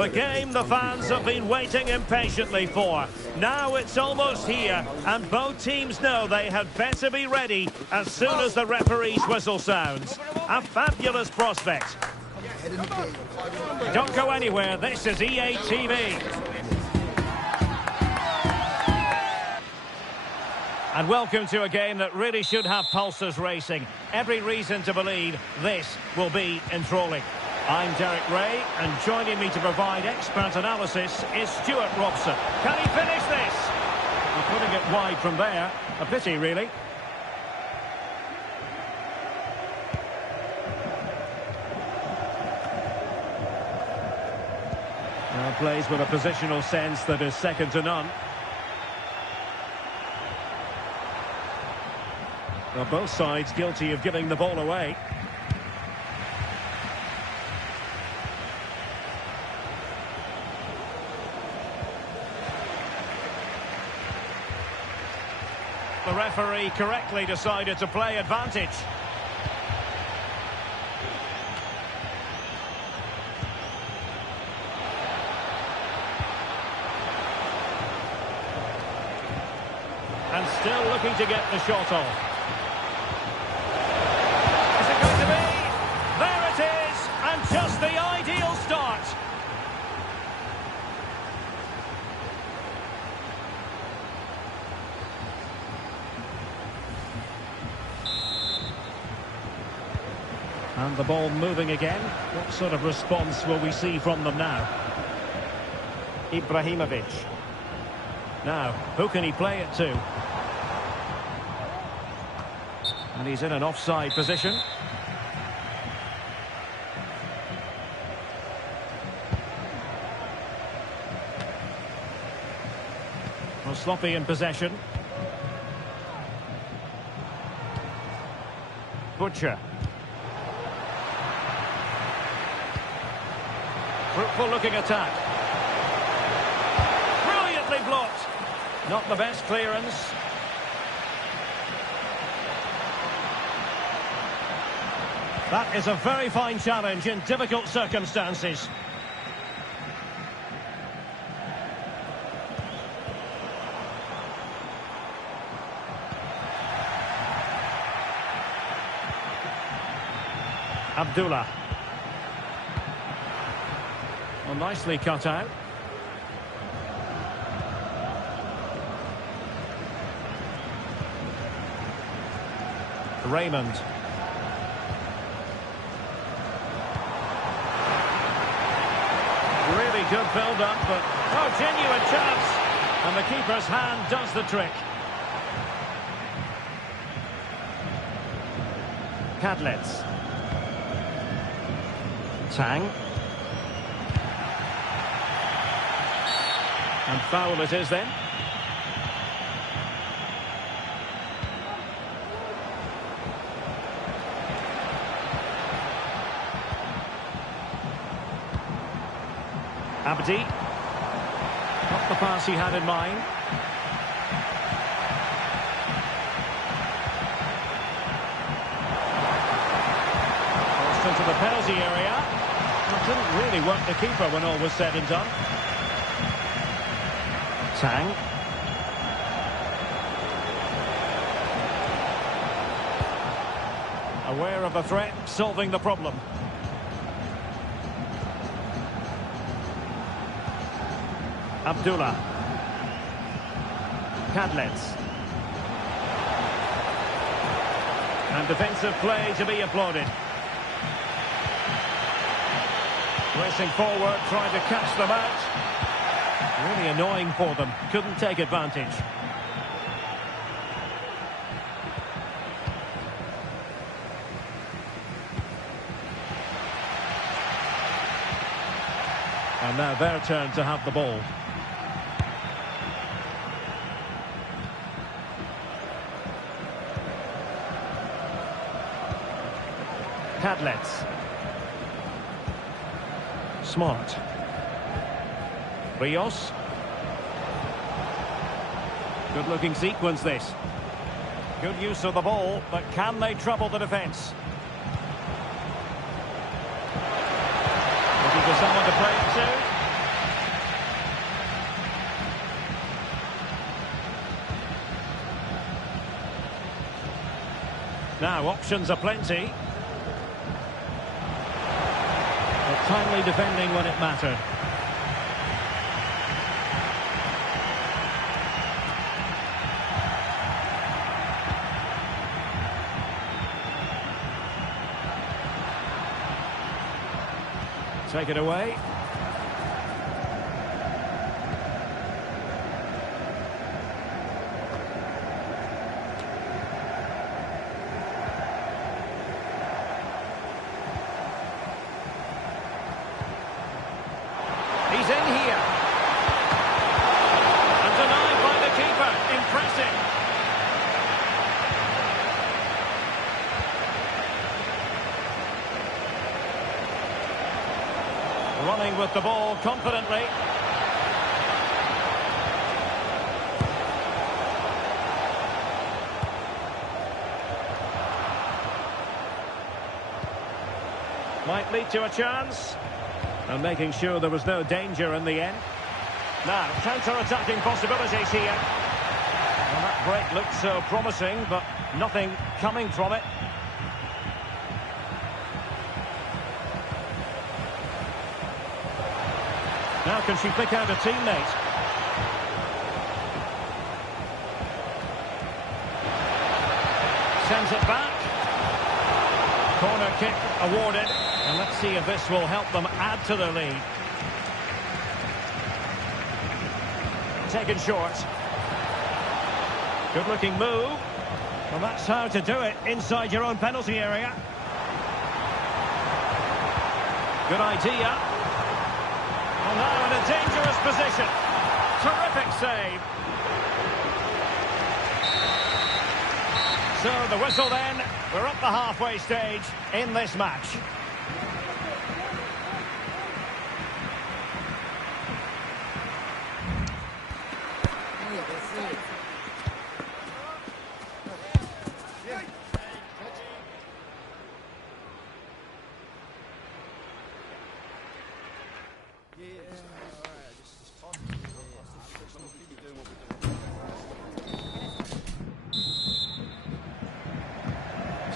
The game the fans have been waiting impatiently for. Now it's almost here, and both teams know they had better be ready as soon as the referee's whistle sounds. A fabulous prospect. Don't go anywhere, this is EA TV. And welcome to a game that really should have pulses racing. Every reason to believe this will be enthralling. I'm Derek Ray, and joining me to provide expert analysis is Stuart Robson. Can he finish this? He's putting it wide from there. A pity, really. Now plays with a positional sense that is second to none. Well, both sides guilty of giving the ball away. The referee correctly decided to play advantage. And still looking to get the shot off. Is it going to be? There it is! And just the ideal start. And the ball moving again. What sort of response will we see from them now? Ibrahimovic. Now, who can he play it to? And he's in an offside position. Well, sloppy in possession. Butcher. Fruitful looking attack. Brilliantly blocked. Not the best clearance. That is a very fine challenge in difficult circumstances. Abdullah. Well, nicely cut out. Raymond. Really good build-up, but oh, genuine chance. And the keeper's hand does the trick. Cadlets. Tang. And foul it is then. Abdi. Not the pass he had in mind. Crossed into the penalty area. It didn't really work the keeper when all was said and done. Tang. Aware of the threat, solving the problem. Abdullah. Cadlets. And defensive play to be applauded. Racing forward, trying to catch them out. Really annoying for them. Couldn't take advantage. And now their turn to have the ball. Cadlets. Smart. Rios. Good looking sequence this. Good use of the ball, but can they trouble the defence? Looking for someone to play it to. Now, options are plenty. But timely defending when it mattered. Take it away. He's in here. And denied by the keeper. Impressive. Running with the ball confidently. Might lead to a chance. And making sure there was no danger in the end. Now, counter-attacking possibilities here. Well, that break looked so promising, but nothing coming from it. Now can she pick out a teammate? Sends it back. Corner kick awarded. And let's see if this will help them add to the lead. Taken short. Good looking move. Well, that's how to do it inside your own penalty area. Good idea. Well, now in a dangerous position. Terrific save. So the whistle then. We're up the halfway stage in this match.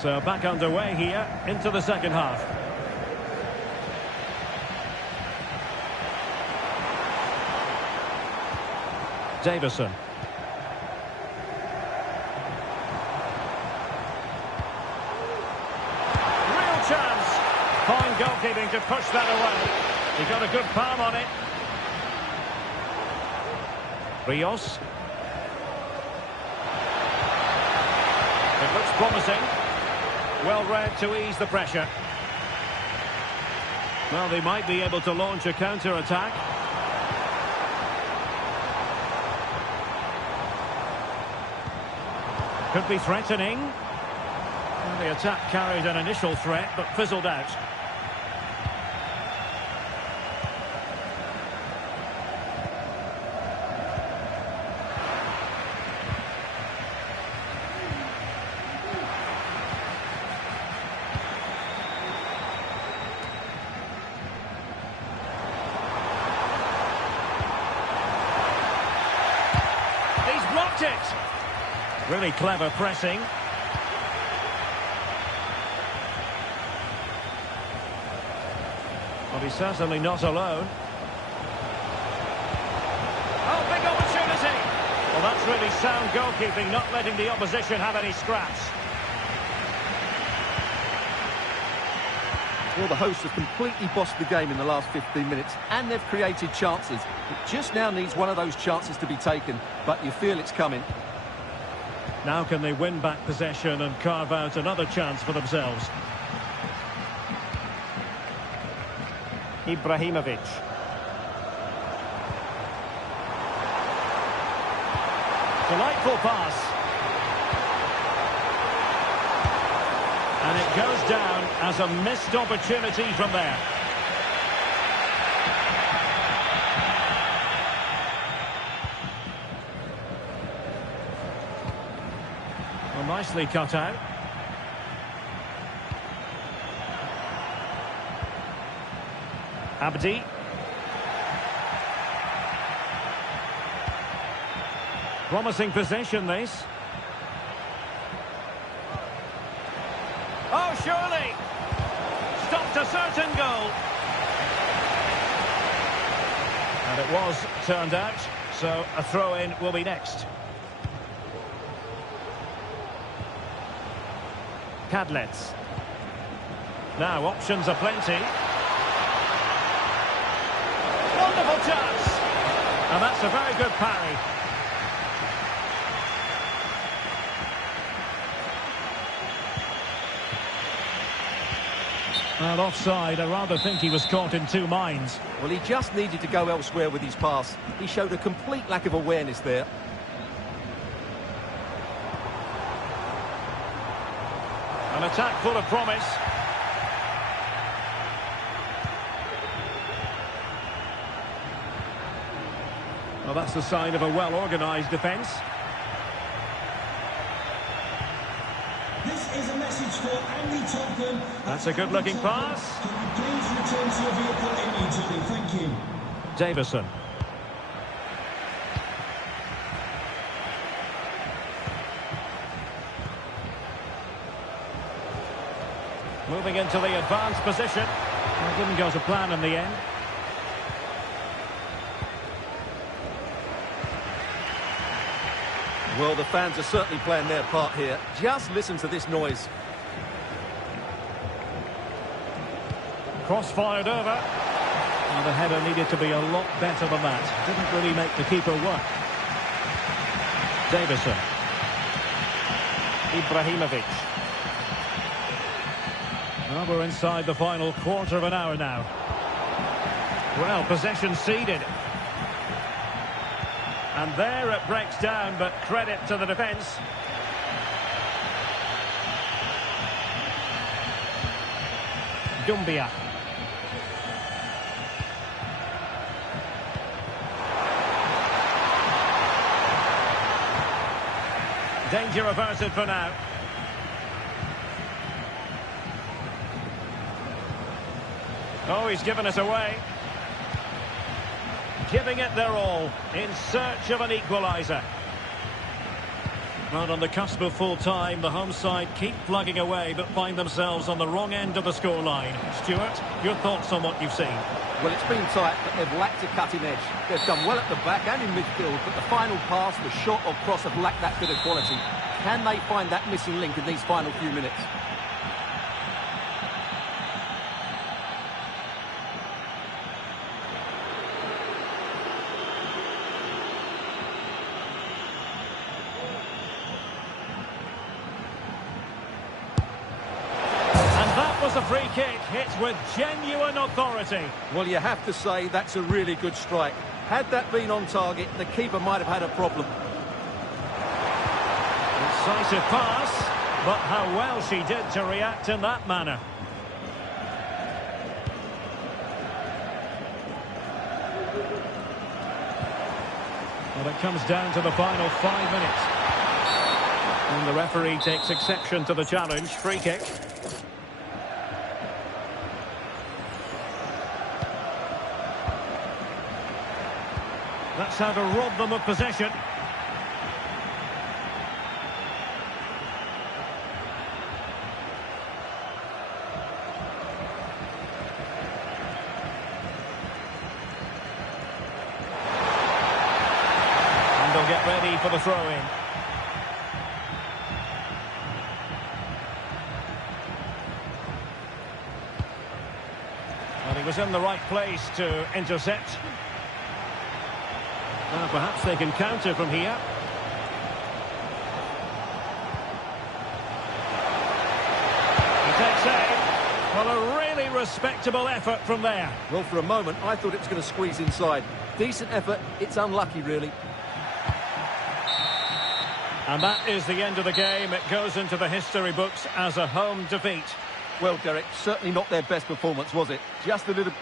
So back underway here into the second half. Davison. Real chance. Fine goalkeeping to push that away. He got a good palm on it. Rios. It looks promising. Well read to ease the pressure. Well, they might be able to launch a counter-attack. Could be threatening. Well, the attack carried an initial threat, but fizzled out. It. Really clever pressing. Well, he's certainly not alone. Oh, big opportunity! Well, that's really sound goalkeeping, not letting the opposition have any scraps. Well, the hosts have completely bossed the game in the last 15 minutes, and they've created chances. It just now needs one of those chances to be taken, but you feel it's coming. Now can they win back possession and carve out another chance for themselves? Ibrahimovic. Delightful pass. And it goes down as a missed opportunity from there. Well, nicely cut out. Abdi. Promising possession, this. Oh, surely! Stopped a certain goal. And it was turned out, so a throw-in will be next. Cadlets. Now, options are plenty. Wonderful chance! And that's a very good parry. Well, offside, I rather think he was caught in two minds. Well, he just needed to go elsewhere with his pass. He showed a complete lack of awareness there. An attack full of promise. Well, that's the sign of a well-organised defence. This is a message for Andy Topham. That's a good-looking pass. Can you please return to your vehicle immediately? Thank you. Davison. Moving into the advanced position. Well, didn't go to plan in the end. Well, the fans are certainly playing their part here. Just listen to this noise. Cross fired over. And the header needed to be a lot better than that. Didn't really make the keeper work. Davison. Ibrahimovic. Well, we're inside the final quarter of an hour now. Well, possession ceded. And there it breaks down, but credit to the defence. Dumbia. Danger averted for now. Oh, he's given it away. Giving it their all in search of an equaliser. Well, on the cusp of full time, the home side keep plugging away but find themselves on the wrong end of the scoreline. Stuart, your thoughts on what you've seen? Well, it's been tight, but they've lacked a cutting edge. They've done well at the back and in midfield, but the final pass, the shot or cross have lacked that bit of quality. Can they find that missing link in these final few minutes? Was a free kick, hit with genuine authority. Well, you have to say that's a really good strike. Had that been on target, the keeper might have had a problem. Decisive pass, but how well she did to react in that manner. Well, it comes down to the final 5 minutes. And the referee takes exception to the challenge. Free kick. That's how to rob them of possession. And they'll get ready for the throw-in. Well, he was in the right place to intercept. Perhaps they can counter from here. He takes aim. Well, a really respectable effort from there. Well, for a moment, I thought it was going to squeeze inside. Decent effort. It's unlucky, really. And that is the end of the game. It goes into the history books as a home defeat. Well, Derek, certainly not their best performance, was it? Just a little...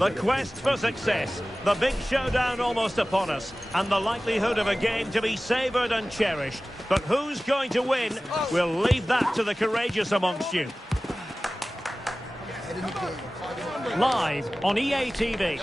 The quest for success, the big showdown almost upon us, and the likelihood of a game to be savoured and cherished. But who's going to win? We'll leave that to the courageous amongst you. Live on EA TV.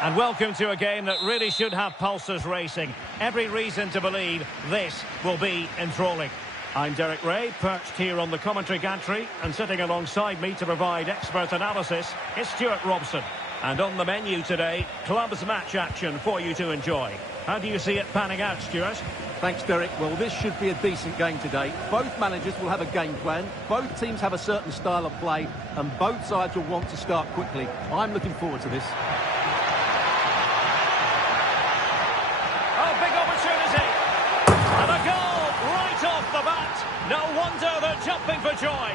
And welcome to a game that really should have pulses racing. Every reason to believe this will be enthralling. I'm Derek Ray, perched here on the commentary gantry, and sitting alongside me to provide expert analysis is Stuart Robson. And on the menu today, clubs match action for you to enjoy. How do you see it panning out, Stuart? Thanks, Derek. Well, this should be a decent game today. Both managers will have a game plan. Both teams have a certain style of play, and both sides will want to start quickly. I'm looking forward to this. Oh, big opportunity! And a goal right off the bat. No wonder they're jumping for joy.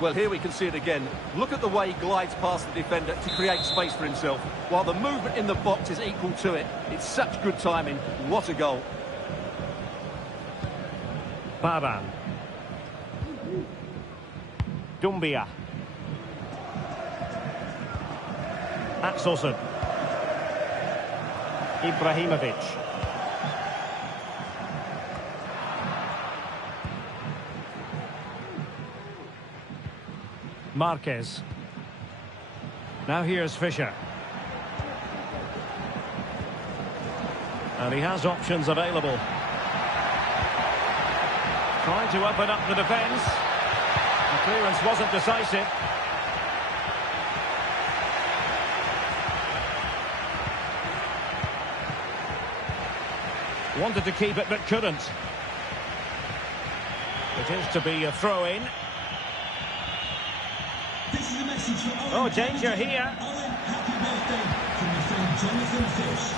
Well, here we can see it again. Look at the way he glides past the defender to create space for himself, while the movement in the box is equal to it. It's such good timing. What a goal. Baban. Dumbia. Axelsen. Ibrahimovic. Marquez. Now here's Fisher. And he has options available. Trying to open up the defence. The clearance wasn't decisive. Wanted to keep it but couldn't. It is to be a throw-in. This is a message for Owen. Oh, danger here. Owen, happy birthday from your friend Jonathan Fish.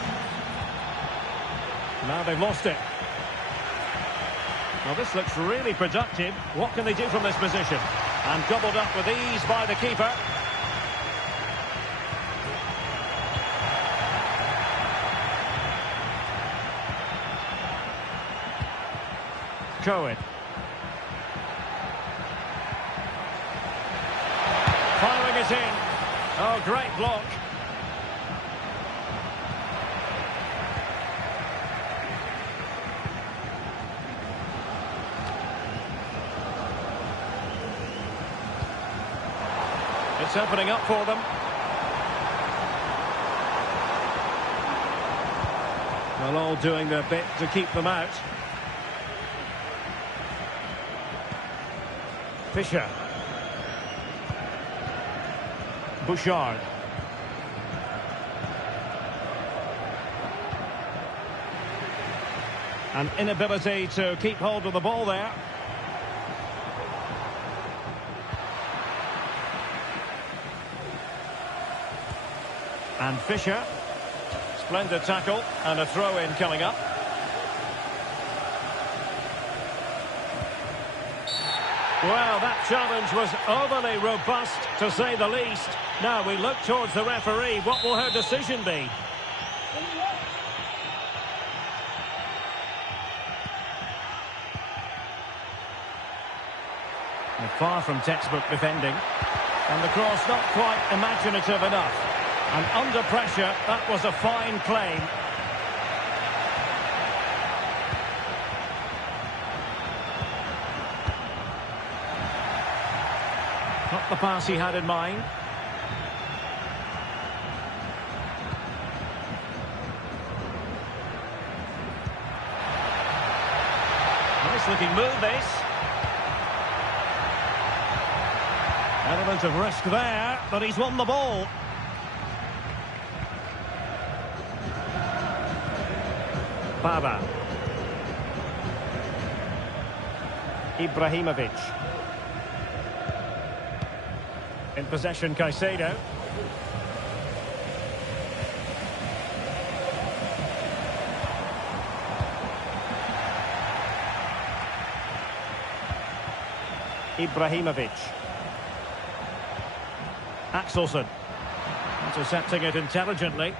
Now they've lost it. Well, this looks really productive. What can they do from this position? And gobbled up with ease by the keeper. Cohen. Firing it in. Oh, great block. It's opening up for them. Well, all doing their bit to keep them out. Fisher. Bouchard. An inability to keep hold of the ball there. And Fisher. Splendid tackle and a throw-in coming up. Well, that challenge was overly robust, to say the least. Now we look towards the referee. What will her decision be? Far from textbook defending. And the cross not quite imaginative enough. And under pressure, that was a fine claim. Not the pass he had in mind. Nice looking move, this. Element of risk there, but he's won the ball. Baba. Ibrahimovic. In possession, Caicedo. Ibrahimovic. Axelsen. Intercepting it intelligently.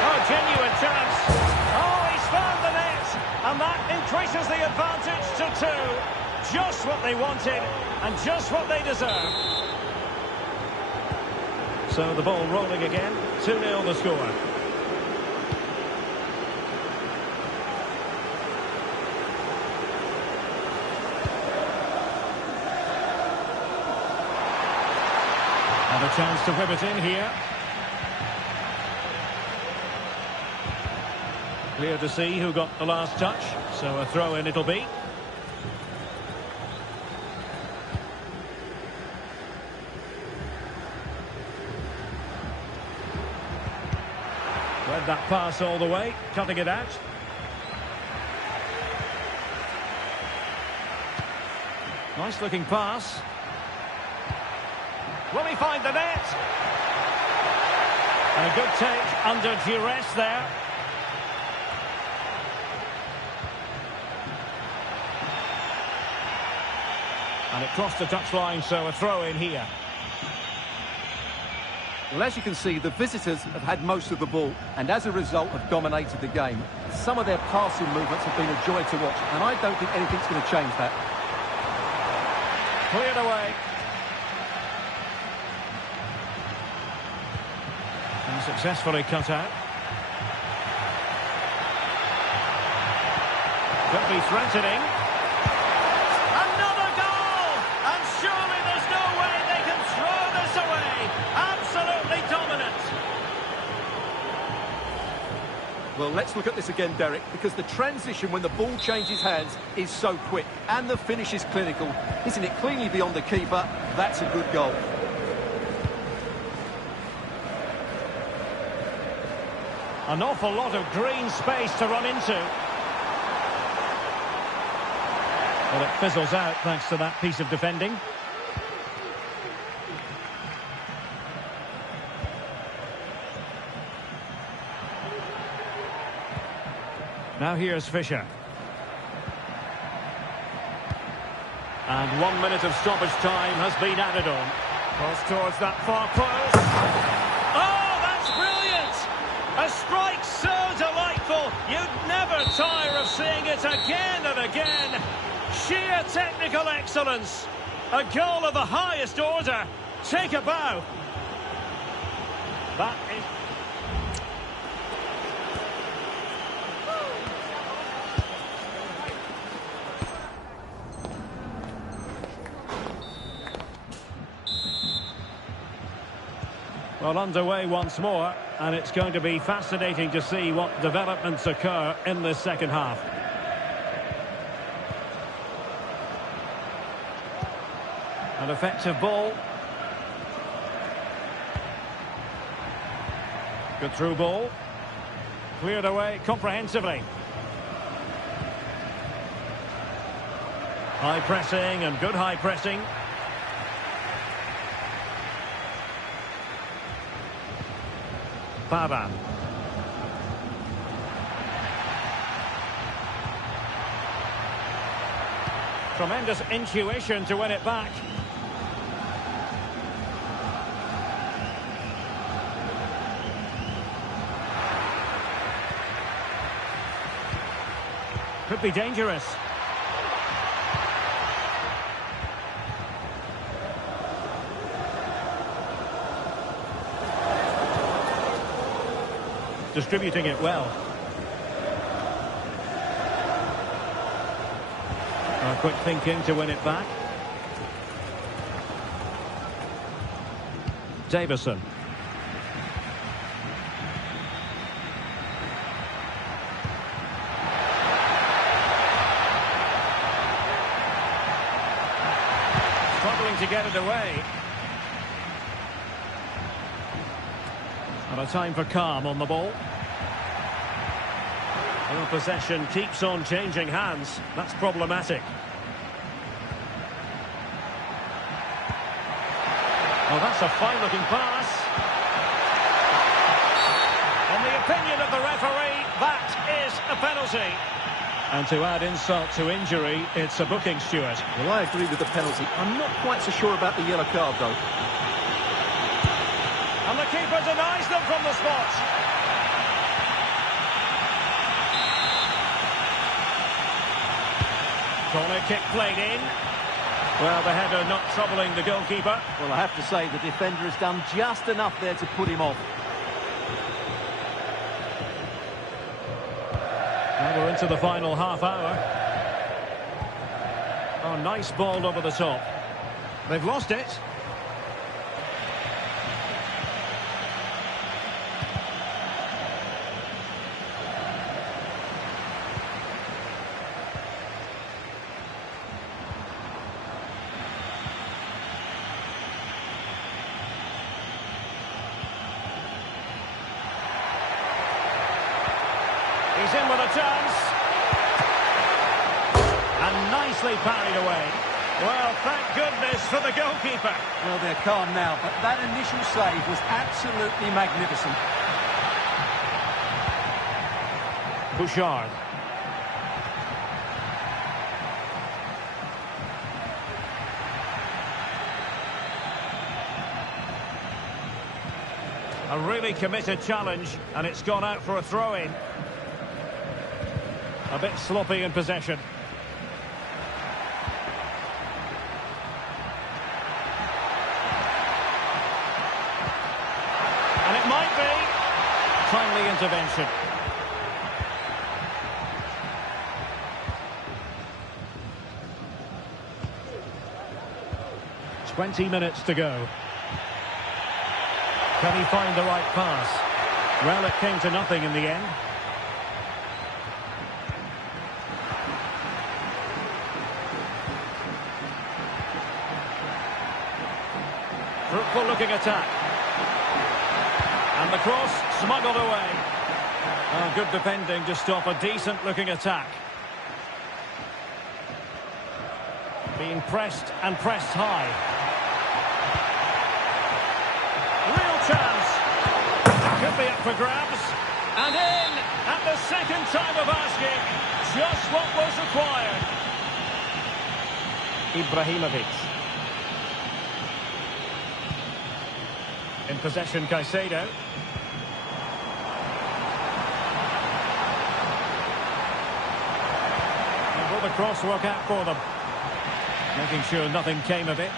Oh, genuine chance. Oh, he's found the net. And that increases the advantage to 2. Just what they wanted and just what they deserve. So the ball rolling again. 2-0 the score. And a chance to whip it in here. Clear to see who got the last touch. So a throw-in it'll be. Read that pass all the way, cutting it out. Nice looking pass. Will he find the net? And a good take under duress there. And it crossed the touchline, so a throw in here. Well, as you can see, the visitors have had most of the ball and as a result have dominated the game. Some of their passing movements have been a joy to watch, and I don't think anything's going to change that. Cleared away. And successfully cut out. Could be threatening. Another goal! And surely there's no way they can throw this away. Absolutely dominant. Well, let's look at this again, Derek, because the transition when the ball changes hands is so quick and the finish is clinical. Isn't it cleanly beyond the keeper? That's a good goal. An awful lot of green space to run into. Well, it fizzles out thanks to that piece of defending. Now here's Fisher. And 1 minute of stoppage time has been added on. Cross towards that far post. Oh, that's brilliant! A strike so delightful, you'd never tire of seeing it again and again. Sheer technical excellence. A goal of the highest order. Take a bow. That is... Well, underway once more, and it's going to be fascinating to see what developments occur in this second half. An effective ball. Good through ball. Cleared away comprehensively. High pressing and good high pressing. Baba. Tremendous intuition to win it back. Could be dangerous. Distributing it well. Quick thinking to win it back. Davison. Struggling to get it away. And a time for calm on the ball. Well, possession keeps on changing hands. That's problematic. Oh, that's a fine-looking pass. In the opinion of the referee, that is a penalty. And to add insult to injury, it's a booking, Stuart. Well, I agree with the penalty. I'm not quite so sure about the yellow card, though. And the keeper denies them from the spot. Corner kick played in. Well, the header not troubling the goalkeeper. Well, I have to say, the defender has done just enough there to put him off. Now we're into the final half hour. Oh, nice ball over the top. They've lost it. He's in with a chance. And nicely parried away. Well, thank goodness for the goalkeeper. Well, they're calm now, but that initial save was absolutely magnificent. Bouchard. A really committed challenge, and it's gone out for a throw-in. A bit sloppy in possession. And it might be. Timely intervention. "20 minutes to go. Can he find the right pass? Well, it came to nothing in the end. Fruitful looking attack. And the cross smuggled away. Oh, good defending to stop a decent looking attack. Being pressed and pressed high. Real chance. Could be up for grabs. And in at the second time of asking. Just what was required. Ibrahimovic. In possession, Caicedo. And will the cross work out for them? Making sure nothing came of it.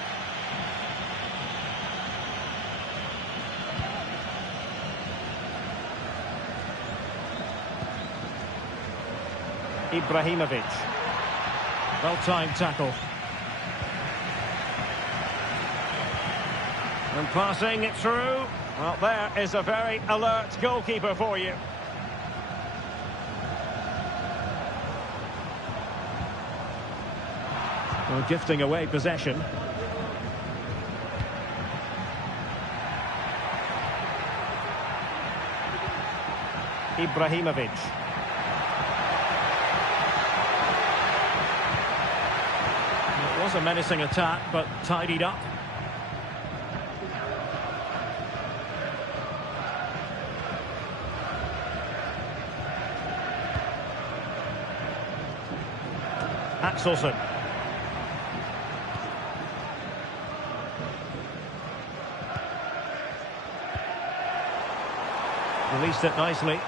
Ibrahimovic. Well-timed tackle. And passing it through. Well, there is a very alert goalkeeper for you. Well, gifting away possession. Ibrahimovic. It was a menacing attack, but tidied up. Axelson. Released it nicely.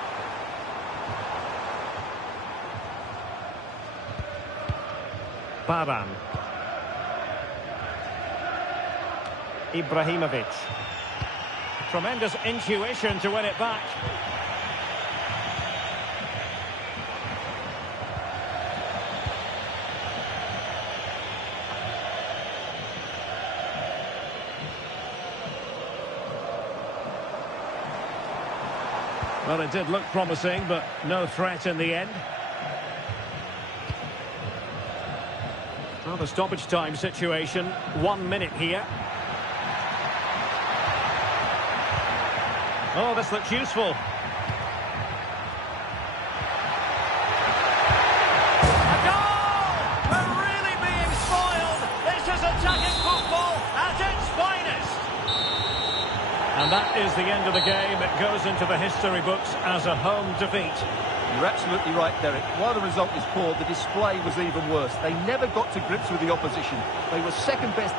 Baran. Ibrahimovic. Tremendous intuition to win it back. Well, it did look promising, but no threat in the end. Well, the stoppage time situation, 1 minute here. Oh, this looks useful. A goal! We're really being spoiled. This is attacking football at its finest. And that is the end of the game. It goes into the history books as a home defeat. You're absolutely right, Derek. While the result is poor, the display was even worse. They never got to grips with the opposition. They were second best.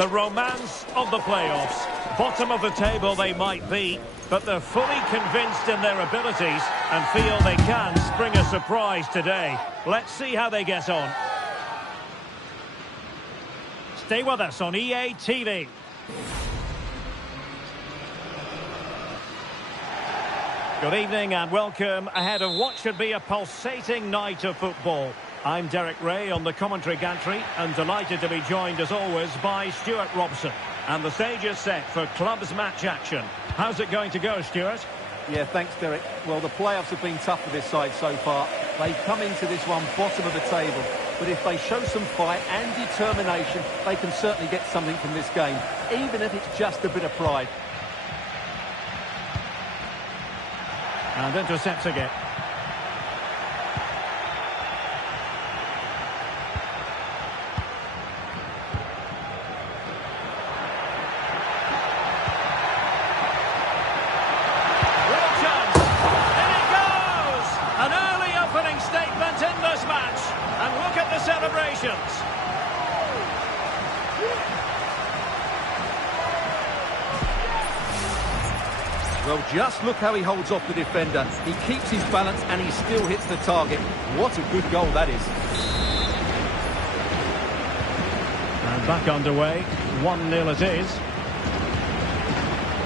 The romance of the playoffs. Bottom of the table they might be, but they're fully convinced in their abilities and feel they can spring a surprise today. Let's see how they get on. Stay with us on EA TV. Good evening and welcome ahead of what should be a pulsating night of football. I'm Derek Ray on the commentary gantry and delighted to be joined as always by Stuart Robson. And the stage is set for clubs match action. How's it going to go, Stuart? Yeah, thanks, Derek. Well, the playoffs have been tough for this side so far. They've come into this one bottom of the table. But if they show some fight and determination, they can certainly get something from this game, even if it's just a bit of pride. And intercepts again. Real chance. In it goes! An early opening statement in this match. And look at the celebrations. Well, just look how he holds off the defender. He keeps his balance and he still hits the target. What a good goal that is. And back underway. 1-0 it is.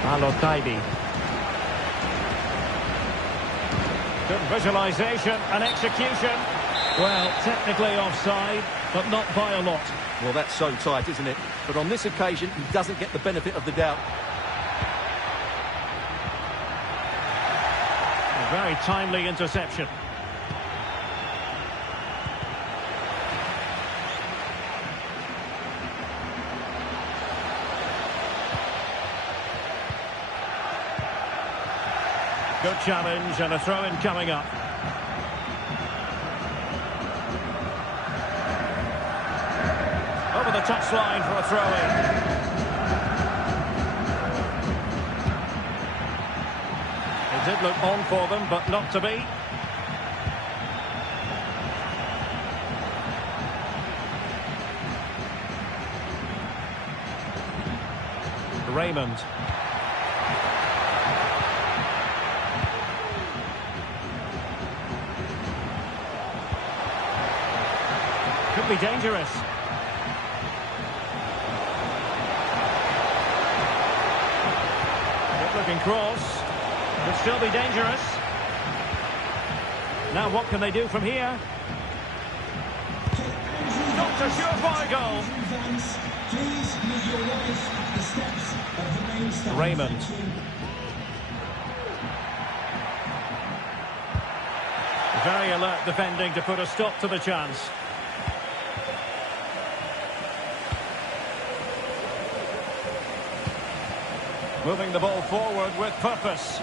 Alotaidi. Good visualisation and execution. Well, technically offside, but not by a lot. Well, that's so tight, isn't it? But on this occasion, he doesn't get the benefit of the doubt. A very timely interception. Good challenge and a throw-in coming up. Over the touchline for a throw-in. It did look on for them, but not to be. Raymond. Could be dangerous. Good looking cross. Could still be dangerous. Now what can they do from here? Not a surefire goal. Please leave your wife at the steps of the main stand. Raymond. Very alert defending to put a stop to the chance. Moving the ball forward with purpose.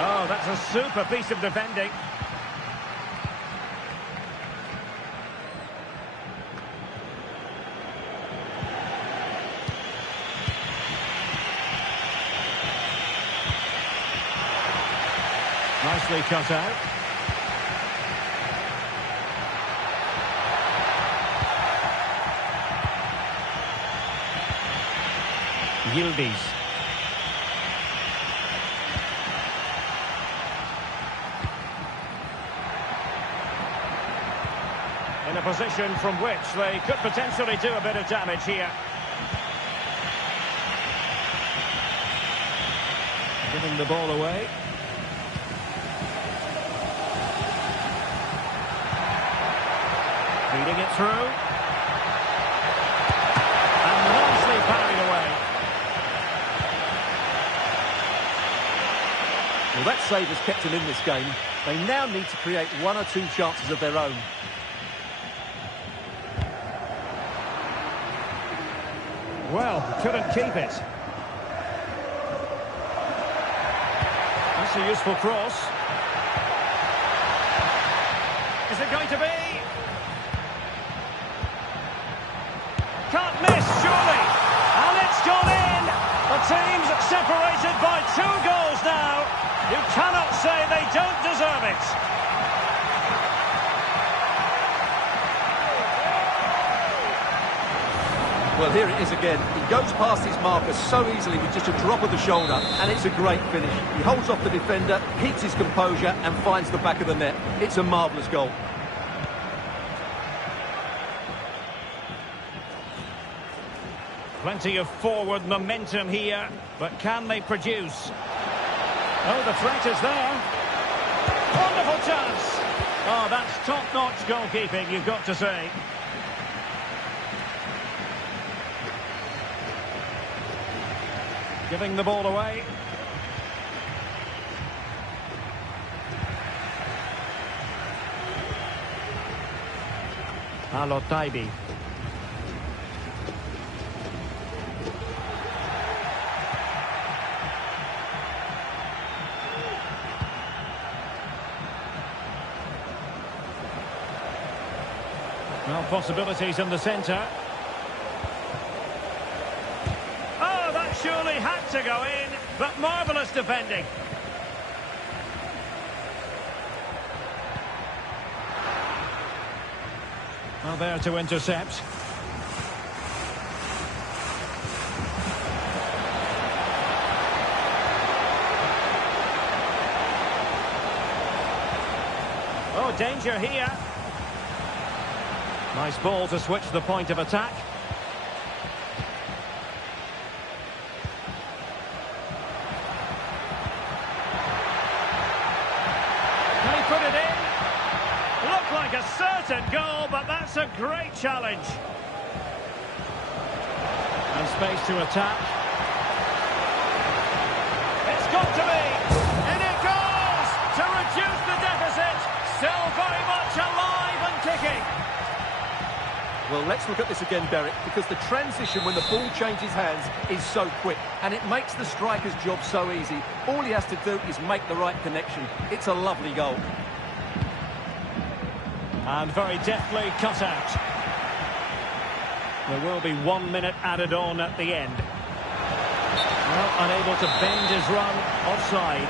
Oh, that's a super piece of defending. Nicely cut out. Yildiz. In a position from which they could potentially do a bit of damage here. Giving the ball away. Feeding it through. And nicely parried away. Well, that save has kept them in this game. They now need to create one or two chances of their own. Well, couldn't keep it. That's a useful cross. Is it going to be? Can't miss, surely. And it's gone in. The team's separated by 2 goals now. You cannot say they don't deserve it. Well, here it is again. He goes past his marker so easily with just a drop of the shoulder, and it's a great finish. He holds off the defender, keeps his composure, and finds the back of the net. It's a marvellous goal. Plenty of forward momentum here, but can they produce? Oh, the threat is there. Wonderful chance. Oh, that's top-notch goalkeeping, you've got to say. Giving the ball away. Alotaibi. Well, possibilities in the centre. Oh, that surely had to go in, but marvellous defending. Well, there to intercept. Oh, danger here. Nice ball to switch the point of attack. Can he put it in? Looked like a certain goal, but that's a great challenge. And space to attack. It's got to be! And it goes! To reduce the deficit! Still very much alive and kicking. Well, let's look at this again, Derek, because the transition when the ball changes hands is so quick, and it makes the striker's job so easy. All he has to do is make the right connection. It's a lovely goal. And very deftly cut out. There will be 1 minute added on at the end. Well, unable to bend his run, offside.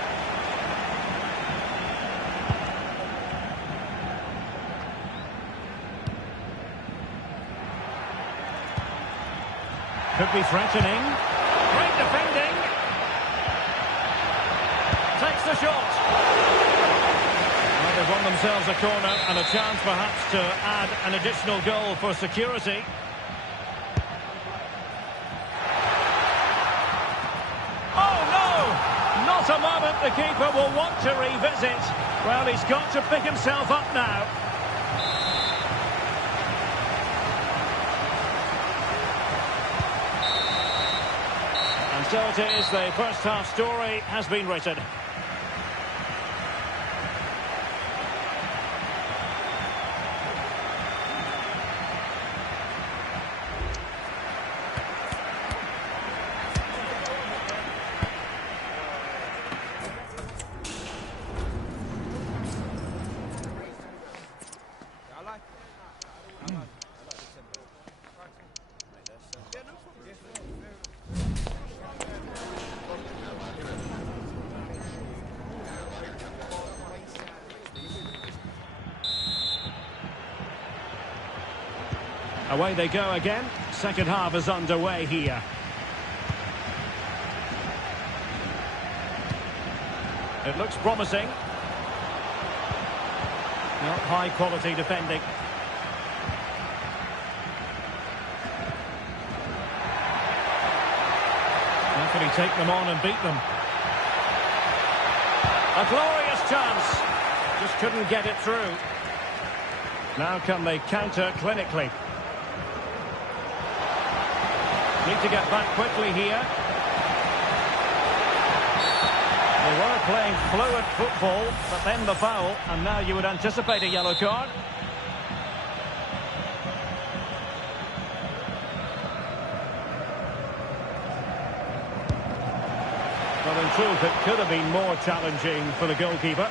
Could be threatening. Great defending. Takes the shot. Well, they've won themselves a corner and a chance perhaps to add an additional goal for security. Oh no! Not a moment the keeper will want to revisit. Well, he's got to pick himself up now. So it is, the first half story has been written. Away they go again. Second half is underway here. It looks promising. Not high quality defending. How can he take them on and beat them? A glorious chance. Just couldn't get it through. Now can they counter clinically? Need to get back quickly here. They were playing fluid football, but then the foul, and now you would anticipate a yellow card. Well, in truth, it could have been more challenging for the goalkeeper.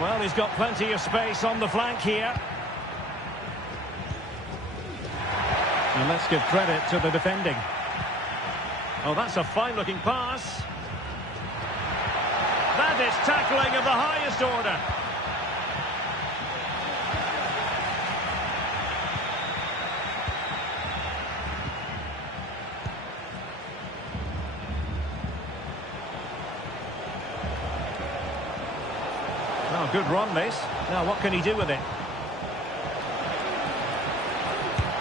Well, he's got plenty of space on the flank here. And let's give credit to the defending. Oh, that's a fine-looking pass. That is tackling of the highest order. good run, this. Now, what can he do with it?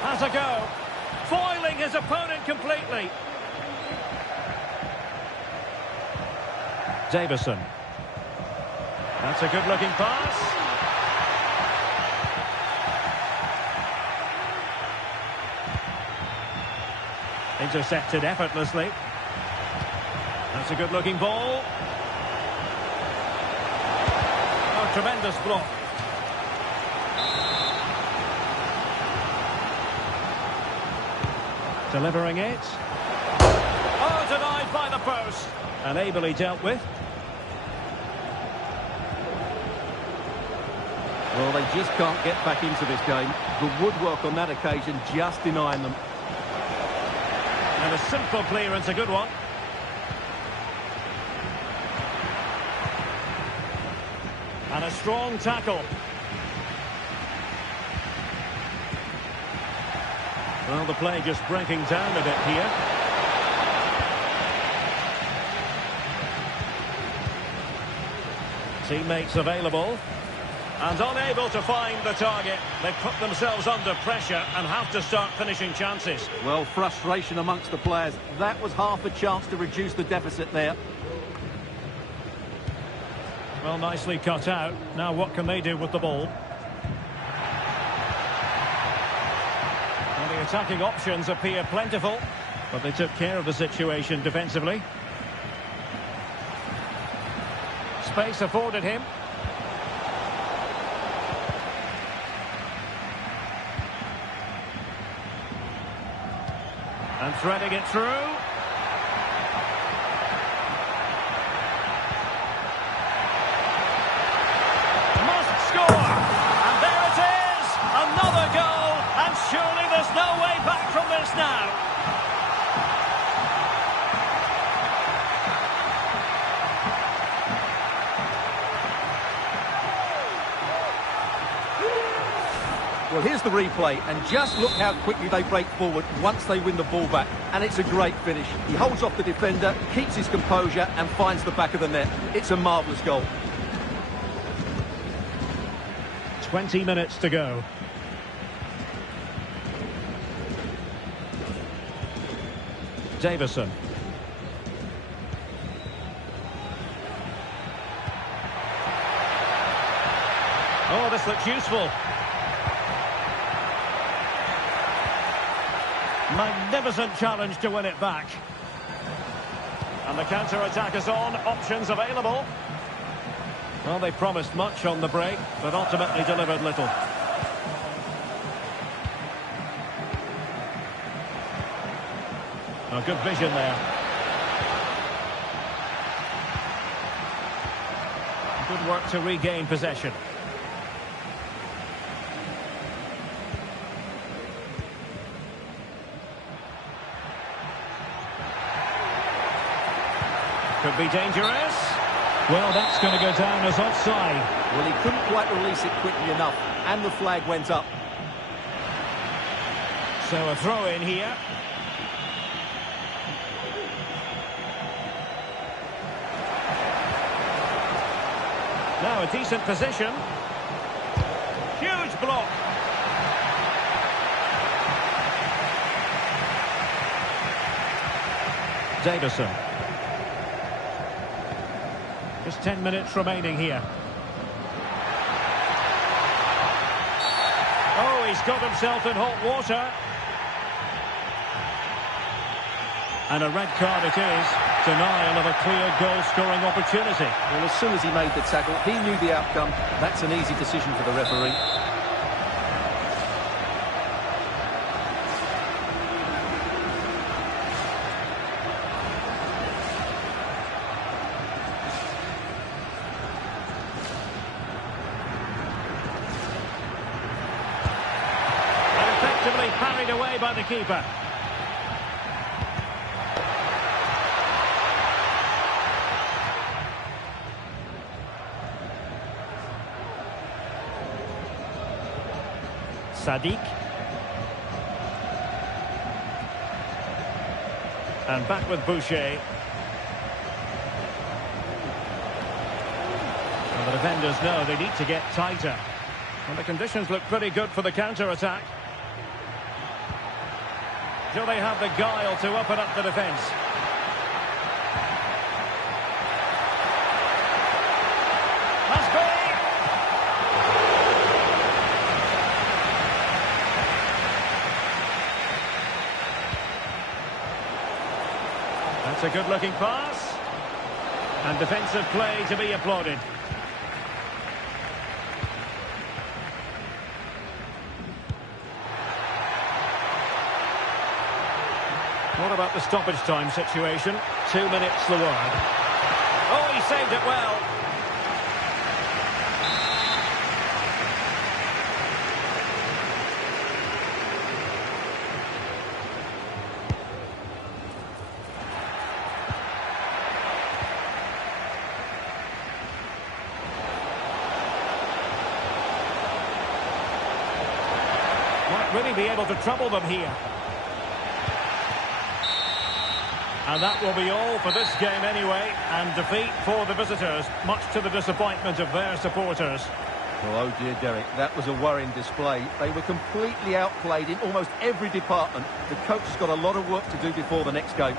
Has a go. Foiling his opponent completely. Davison. That's a good-looking pass. Intercepted effortlessly. That's a good-looking ball. Oh, tremendous block. Delivering it. Oh, denied by the post. And ably dealt with. Well, they just can't get back into this game. The woodwork on that occasion just denying them. And a simple clearance, a good one. And a strong tackle. Well, the play just breaking down a bit here. Teammates available. And unable to find the target. They've put themselves under pressure and have to start finishing chances. Well, frustration amongst the players. That was half a chance to reduce the deficit there. Well, nicely cut out. Now what can they do with the ball? And the attacking options appear plentiful, but they took care of the situation defensively. Space afforded him. And threading it through. Must score! And there it is! Another goal! And surely there's no way back from this now. Well, here's the replay, and just look how quickly they break forward once they win the ball back. And it's a great finish. He holds off the defender, keeps his composure, and finds the back of the net. It's a marvellous goal. 20 minutes to go. Davison. Oh, this looks useful. Magnificent challenge to win it back. And the counter-attack is on. Options available. Well, they promised much on the break, but ultimately delivered little. Oh, good vision there. Good work to regain possession. Could be dangerous. Well, that's going to go down as offside. Well, he couldn't quite release it quickly enough, and the flag went up. So a throw in here. Now a decent position. Huge block. Davison. Just 10 minutes remaining here. Oh, he's got himself in hot water. And a red card it is. Denial of a clear goal-scoring opportunity. Well, as soon as he made the tackle, he knew the outcome. That's an easy decision for the referee. Parried away by the keeper. Sadiq. And back with Boucher. And The defenders know they need to get tighter. And the conditions look pretty good for the counter-attack. Do they have the guile to open up the defence? Must be! That's a good-looking pass. And defensive play to be applauded. What about the stoppage time situation? 2 minutes the word. Oh, he saved it well. Might really be able to trouble them here. And that will be all for this game anyway, and defeat for the visitors, much to the disappointment of their supporters. Well, oh dear, Derek, that was a worrying display. They were completely outplayed in almost every department. The coach has got a lot of work to do before the next game.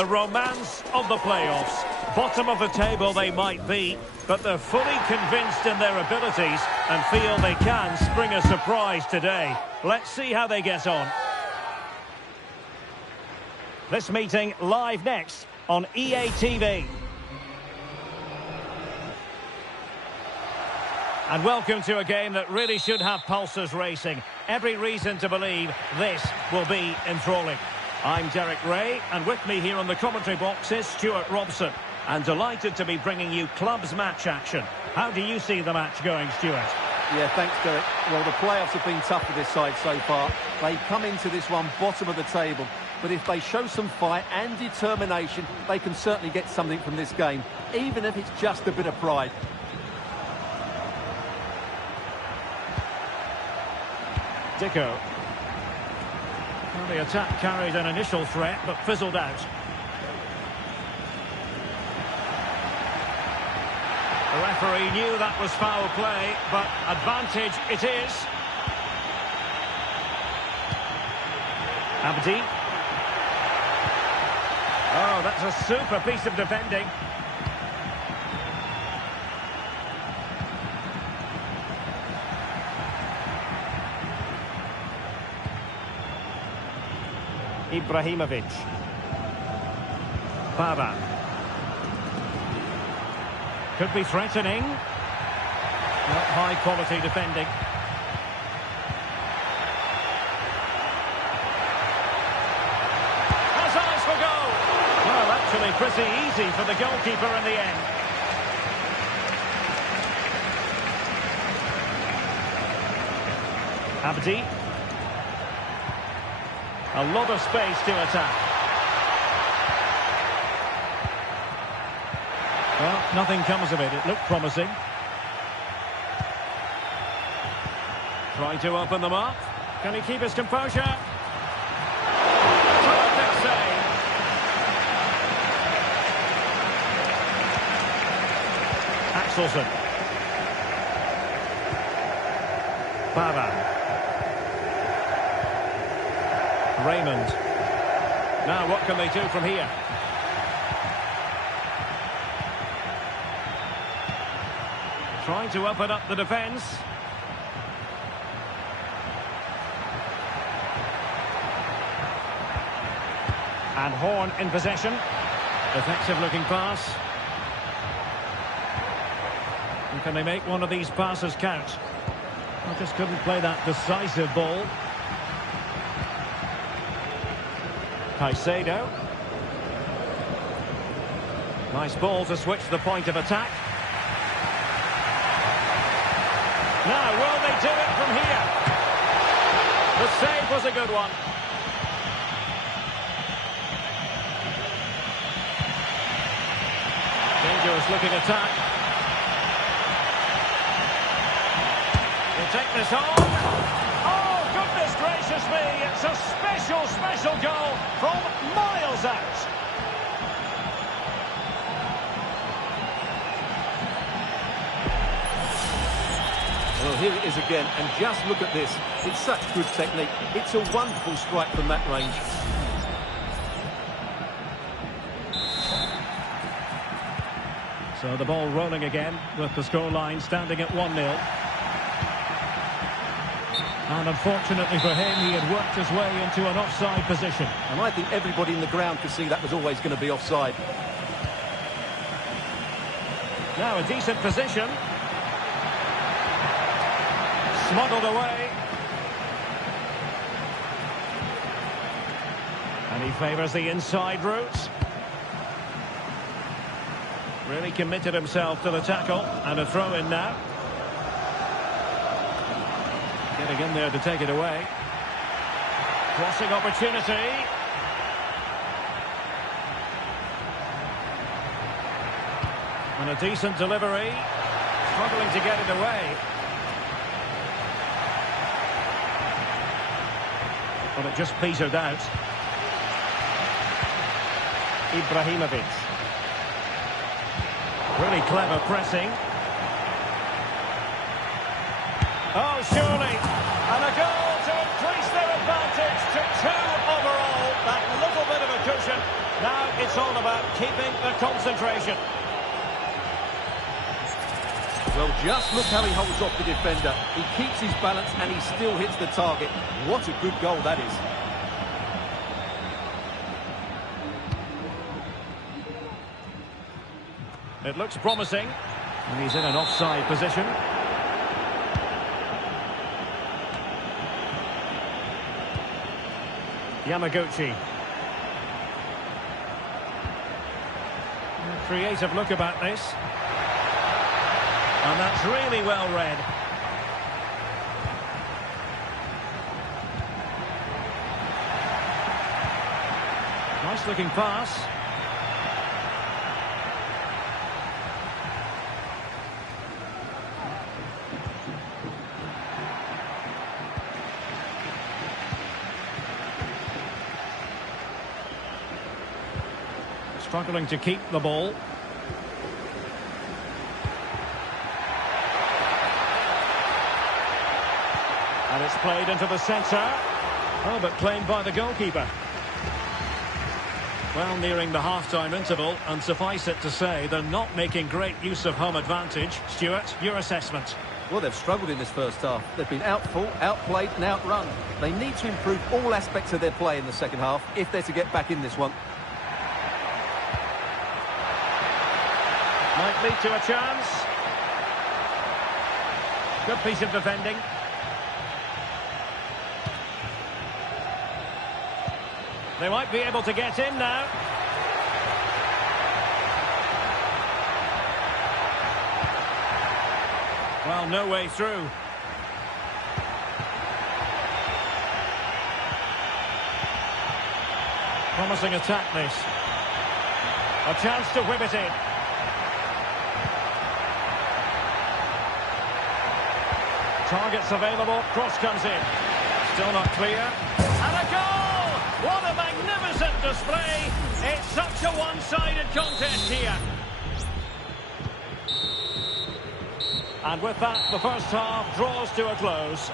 the romance of the playoffs. Bottom of the table they might be, but they're fully convinced in their abilities and feel they can spring a surprise today. Let's see how they get on. This meeting live next on EA TV. And welcome to a game that really should have pulses racing. Every reason to believe this will be enthralling. I'm Derek Ray, and with me here on the commentary box is Stuart Robson. And delighted to be bringing you clubs match action. How do you see the match going, Stuart? Yeah, thanks, Derek. Well, the playoffs have been tough for this side so far. They come into this one bottom of the table. But if they show some fight and determination, they can certainly get something from this game, even if it's just a bit of pride. Dicko. Well, the attack carried an initial threat, but fizzled out. The referee knew that was foul play, but advantage it is. Abdi. Oh, that's a super piece of defending. Ibrahimovic. Pavan. Could be threatening. Not high quality defending. Has eyes for goal. Well, actually pretty easy for the goalkeeper in the end. Abdi. A lot of space to attack. Well, nothing comes of it. It looked promising. Trying to open them up. Can he keep his composure? Perfect save. Axelson. Pavan. Raymond. Now what can they do from here? Trying to open up the defence. And Horn in possession. Effective looking pass. And can they make one of these passes count? I just couldn't play that decisive ball. Caicedo. Nice ball to switch the point of attack. Now, will they do it from here? The save was a good one. Dangerous looking attack. We'll take this on. Oh, goodness gracious me. It's a special goal from miles out. Well, here it is again, and just look at this. It's such good technique. It's a wonderful strike from that range. So the ball rolling again with the scoreline standing at 1-0. And unfortunately for him, he had worked his way into an offside position. And I think everybody in the ground could see that was always going to be offside. Now a decent position. Smuggled away. And he favours the inside route. Really committed himself to the tackle. And a throw in now. Getting in there to take it away. Crossing opportunity. And a decent delivery. Struggling to get it away. But it just petered out. Ibrahimovic. Really clever pressing. Oh, surely. And a goal to increase their advantage to 2 overall. That little bit of a cushion. Now it's It's all about keeping the concentration. Well, just look how he holds off the defender. He keeps his balance and he still hits the target. What a good goal that is. It looks promising. And he's in an offside position. Yamaguchi. Creative look about this. And that's really well read. Nice looking pass. Struggling to keep the ball. And it's played into the centre. Oh, but claimed by the goalkeeper. Well, nearing the half-time interval, and suffice it to say, they're not making great use of home advantage. Stuart, your assessment? Well, they've struggled in this first half. They've been outfought, outplayed and outrun. They need to improve all aspects of their play in the second half if they're to get back in this one. Might lead to a chance. Good piece of defending. They might be able to get in now. Well, no way through. Promising attack, this. A chance to whip it in. Targets available, cross comes in. Still not clear. And a goal! What a magnificent display! It's such a one-sided contest here. And with that, the first half draws to a close.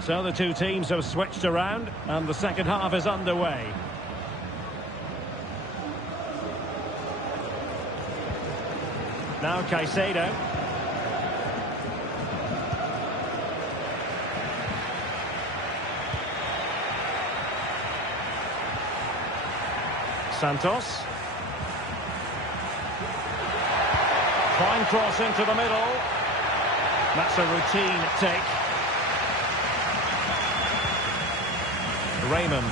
So the two teams have switched around and the second half is underway. Now Caicedo. Santos. Fine cross into the middle. That's a routine take. Raymond.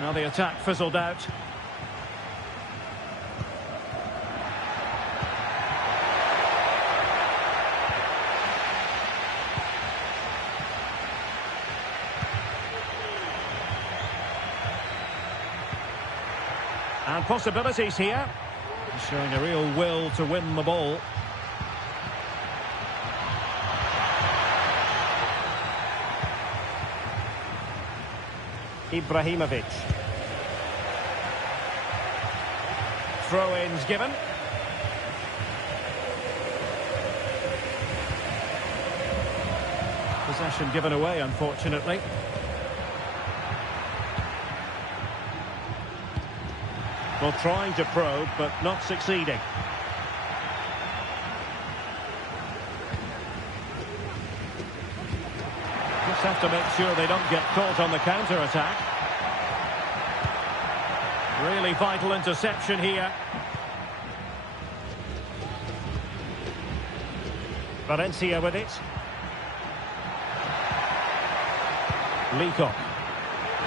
Now the attack fizzled out. And possibilities here. Showing a real will to win the ball. Ibrahimovic. Throw-ins given. Possession given away, unfortunately. Well, trying to probe, but not succeeding. Just have to make sure they don't get caught on the counter-attack. Really vital interception here. Valencia with it. Leacock.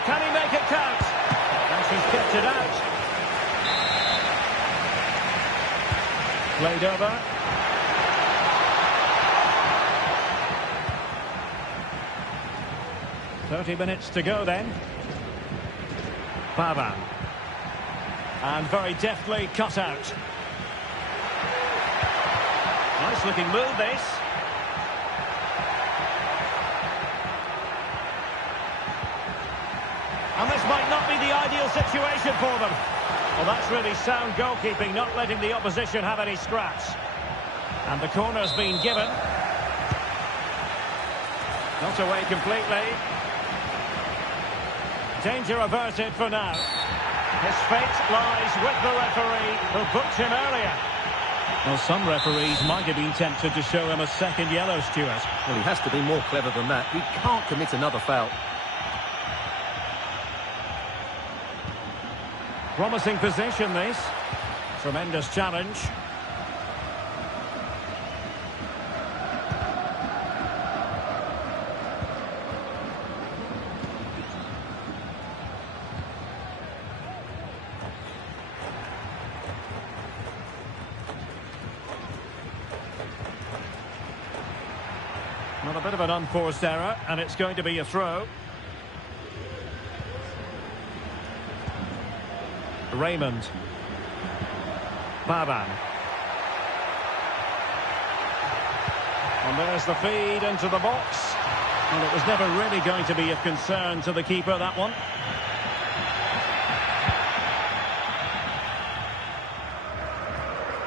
Can he make it count? And she's kept it out. Played over. "30 minutes to go then." Pavan. And very deftly cut out. Nice looking move, this. And this might not be the ideal situation for them. Well, that's really sound goalkeeping, not letting the opposition have any scraps. And the corner's been given. Not away completely. Danger averted for now. His fate lies with the referee who booked him earlier. Well, some referees might have been tempted to show him a second yellow, Stuart. Well, he has to be more clever than that. He can't commit another foul. Promising position, this. Tremendous challenge. Well, a bit of an unforced error, and it's going to be a throw. Raymond. Pavan. And there's the feed into the box. Well, it was never really going to be of concern to the keeper, that one.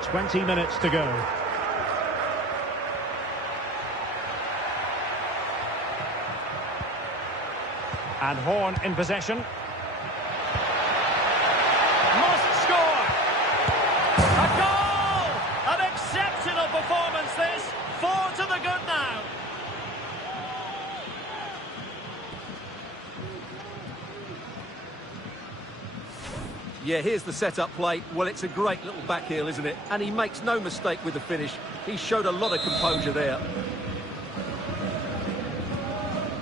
"20 minutes to go. And Horn in possession. Must score! A goal! An exceptional performance, this. 4 to the good now. Yeah, here's the set-up play. Well, it's a great little back heel, isn't it? And he makes no mistake with the finish. He showed a lot of composure there.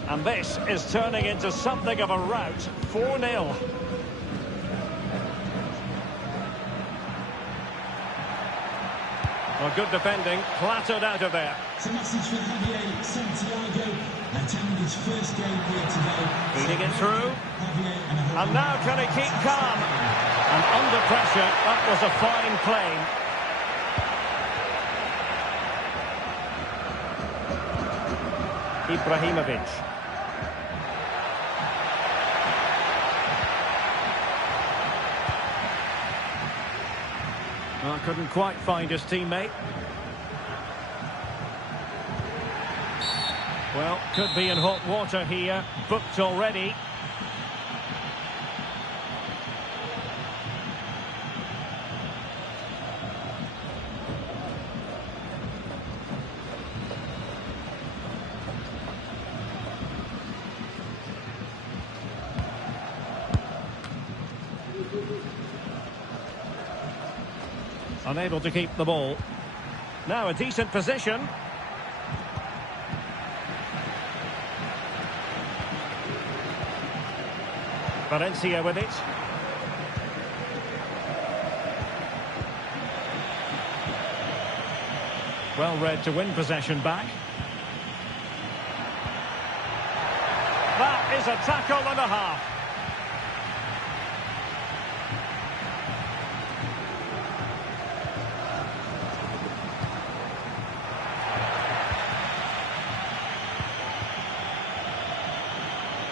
And this is turning into something of a rout. 4-0. Well, good defending, clattered out of there. It's a message for Javier Santiago, attending his first game here today. Feeding it through. And now can he keep calm? And under pressure, that was a fine claim. Ibrahimovic. Well, couldn't quite find his teammate. Well, could be in hot water here. Booked already. Unable to keep the ball. Now a decent position. Valencia with it. Well read to win possession back. That is a tackle and a half.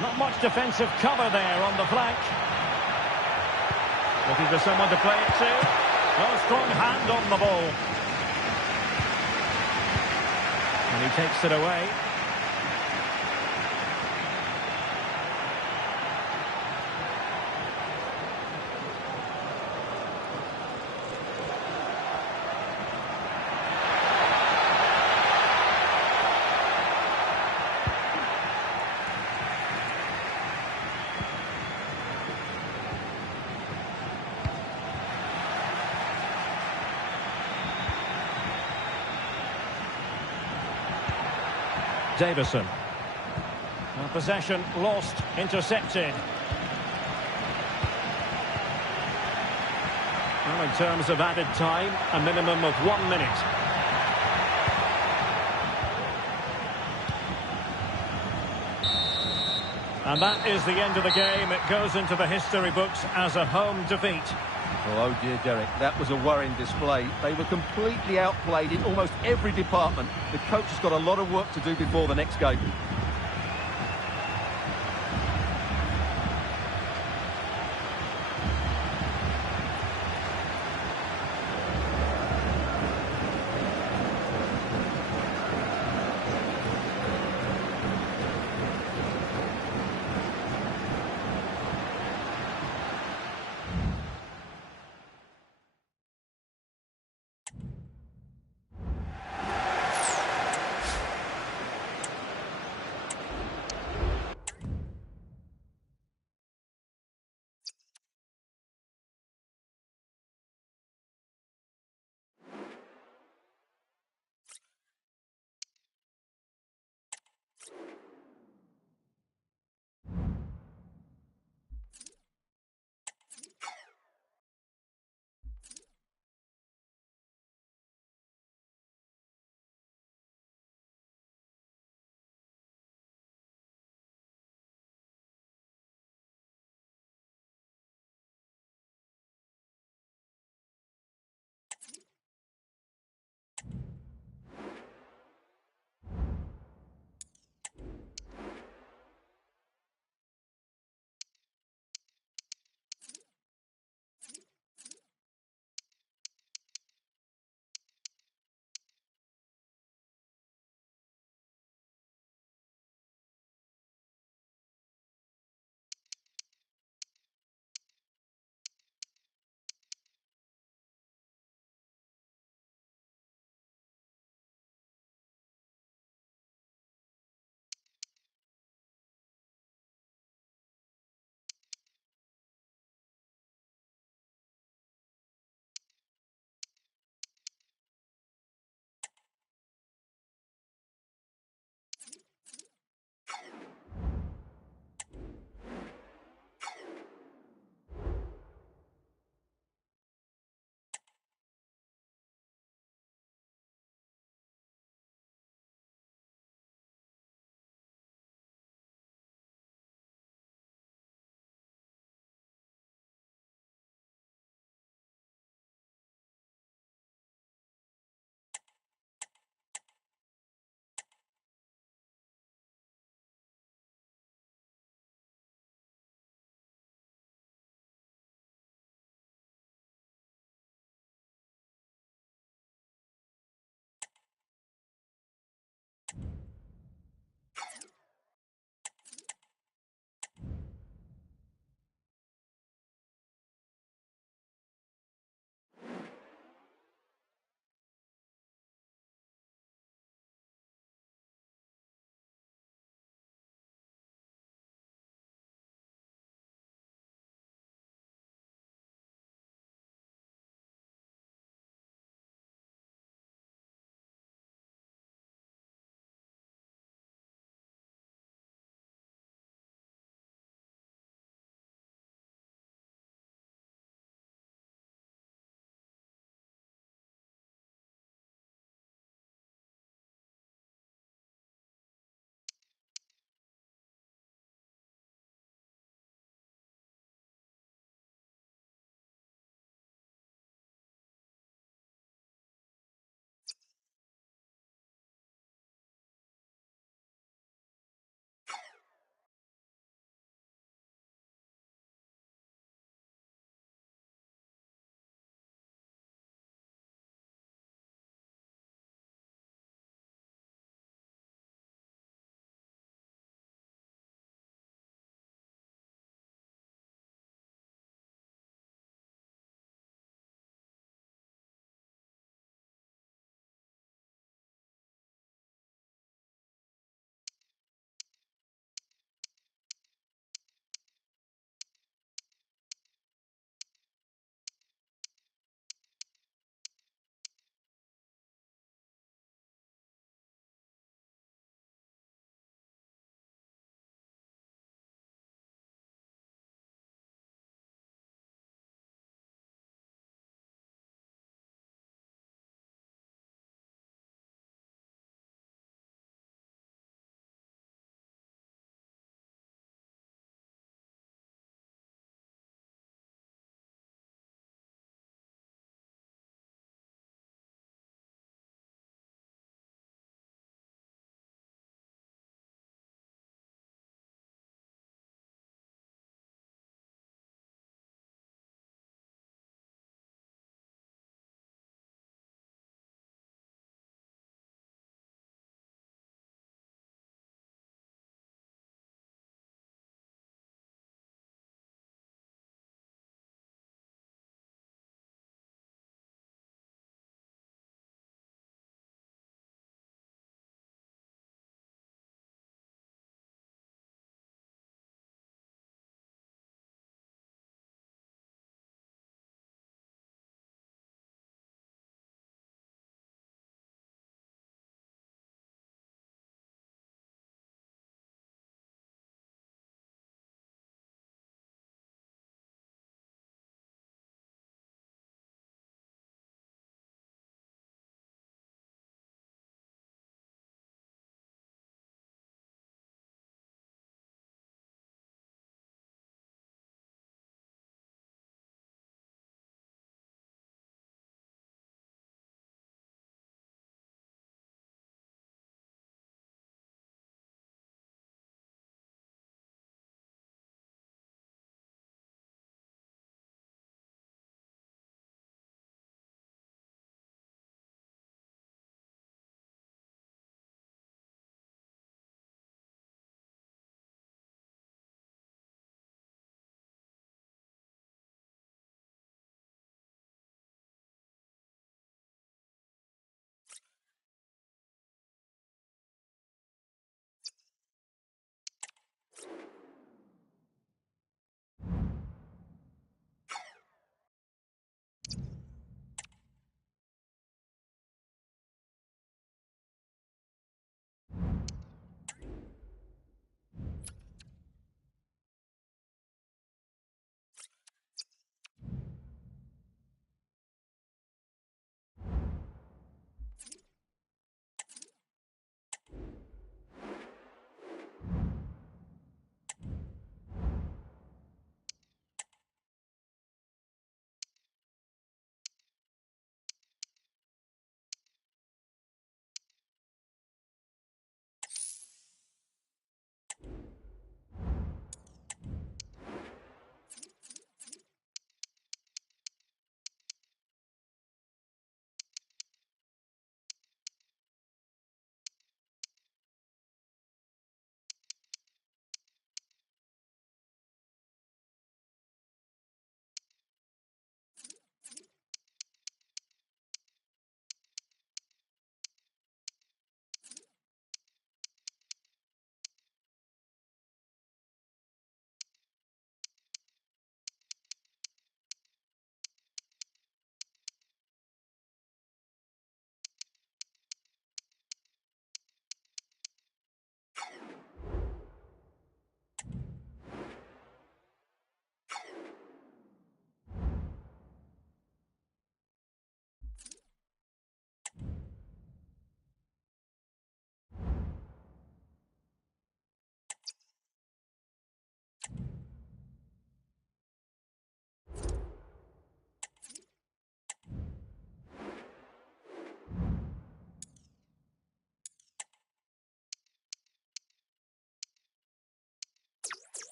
Not much defensive cover there on the flank. Looking for someone to play it to. No strong hand on the ball. And he takes it away. Davison. Well, Possession lost, intercepted. Well, in terms of added time, a minimum of 1 minute. And that is the end of the game. It goes into the history books as a home defeat. Oh dear, Derek, that was a worrying display. They were completely outplayed in almost every department. The coach has got a lot of work to do before the next game.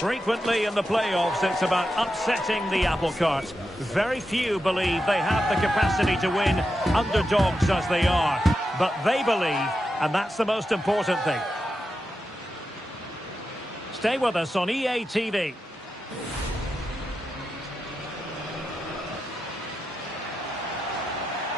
Frequently in the playoffs, it's about upsetting the apple cart. Very few believe they have the capacity to win, underdogs as they are. But they believe, and that's the most important thing. Stay with us on EA TV.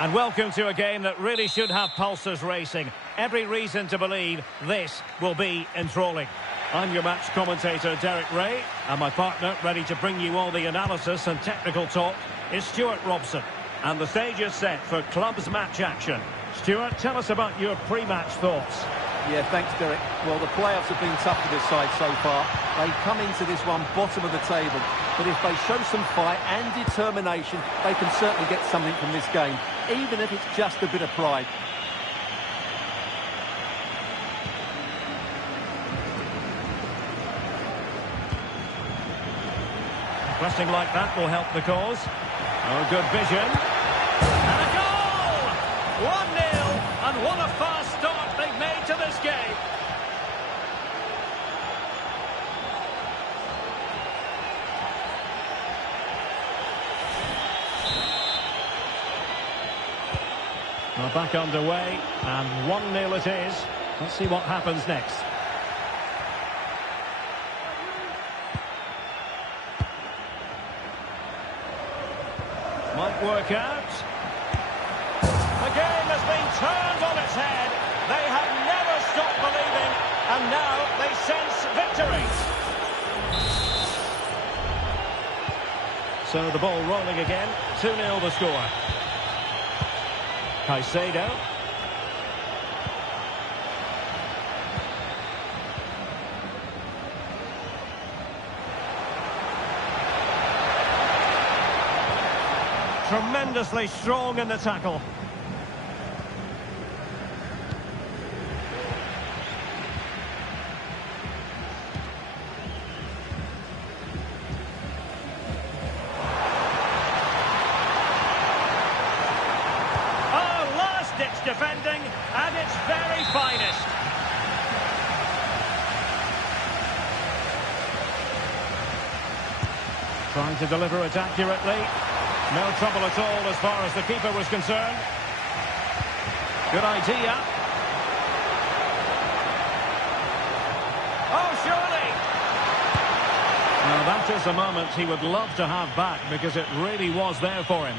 And welcome to a game that really should have pulses racing. Every reason to believe this will be enthralling. I'm your match commentator, Derek Ray, and my partner, ready to bring you all the analysis and technical talk, is Stuart Robson. And the stage is set for clubs match action. Stuart, tell us about your pre-match thoughts. Yeah, thanks, Derek. Well, the playoffs have been tough for this side so far. They come into this one bottom of the table. But if they show some fight and determination, they can certainly get something from this game, even if it's just a bit of pride. Pressing like that will help the cause. Oh, good vision. And a goal! 1-0, and what a fast start they've made to this game. Well, back underway, and 1-0 it is. Let's see what happens next. Might work out. The game has been turned on its head. They have never stopped believing, and now they sense victory. So the ball rolling again. 2-0 the score. Caicedo. Tremendously strong in the tackle. Oh, last-ditch defending at its very finest. Trying to deliver it accurately. No trouble at all as far as the keeper was concerned. Good idea. Oh, surely! Now that is a moment he would love to have back because it really was there for him.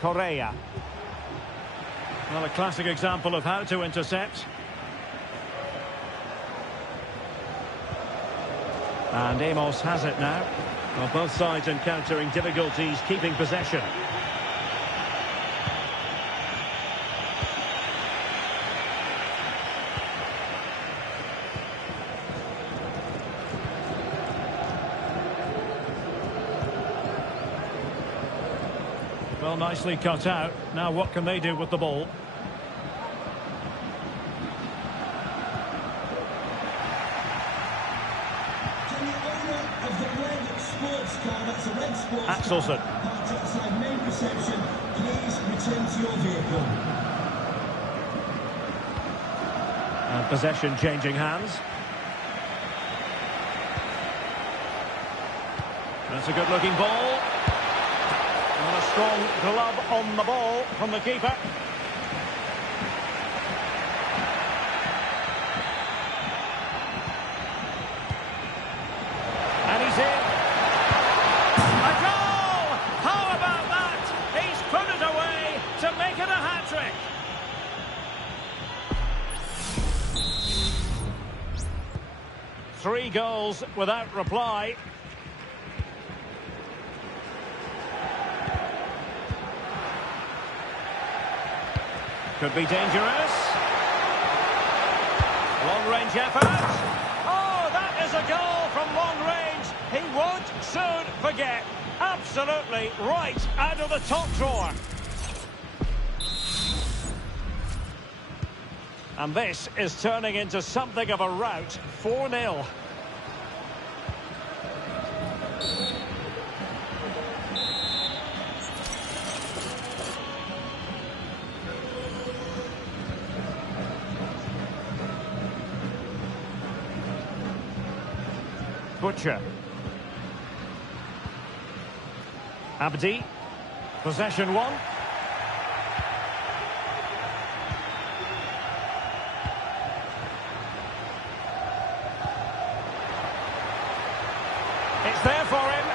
Correa. Well, a classic example of how to intercept. And Amos has it now. Well, both sides encountering difficulties keeping possession. Well, nicely cut out. Now what can they do with the ball? Axelson. Outside main reception, please return to your vehicle. And possession changing hands. That's a good looking ball. And a strong glove on the ball from the keeper. And he's in. A goal! How about that? He's put it away to make it a hat-trick. Three goals without reply. Could be dangerous. Long-range effort. Oh, that is a goal from long range. He won't soon forget. Absolutely right out of the top drawer. And this is turning into something of a rout. 4-0. Butcher. Abdi. Possession one. It's there for him.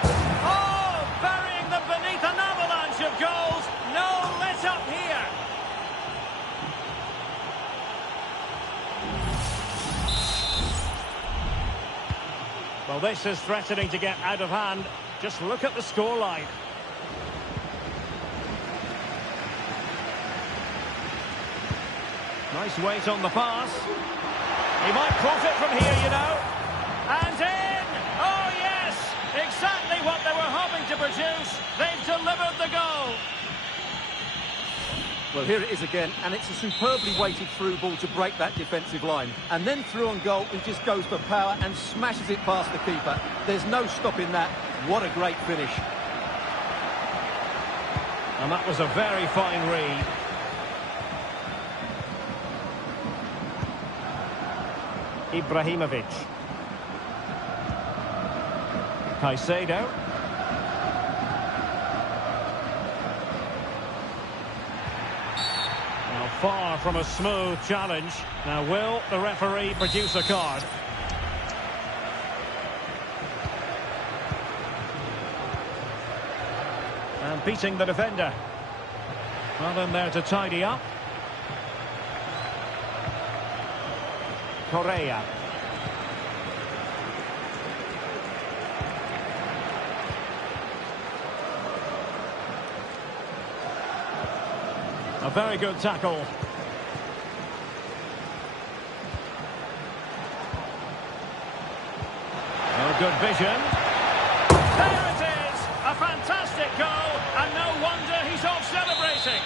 Oh, burying them beneath an avalanche of goals. No let up here. Well, this is threatening to get out of hand. Just look at the scoreline. Nice weight on the pass. He might cross it from here, you know. And in! Oh, yes! Exactly what they were hoping to produce. They've delivered the goal. Well, here it is again, and it's a superbly weighted through ball to break that defensive line. And then through on goal, he just goes for power and smashes it past the keeper. There's no stopping that. What a great finish. And that was a very fine read. Ibrahimovic. Caicedo. Now far from a smooth challenge. Now will the referee produce a card? And beating the defender. Well, in there to tidy up. Correa. A very good tackle. Oh, good vision. There it is! A fantastic goal, and no wonder he's off celebrating.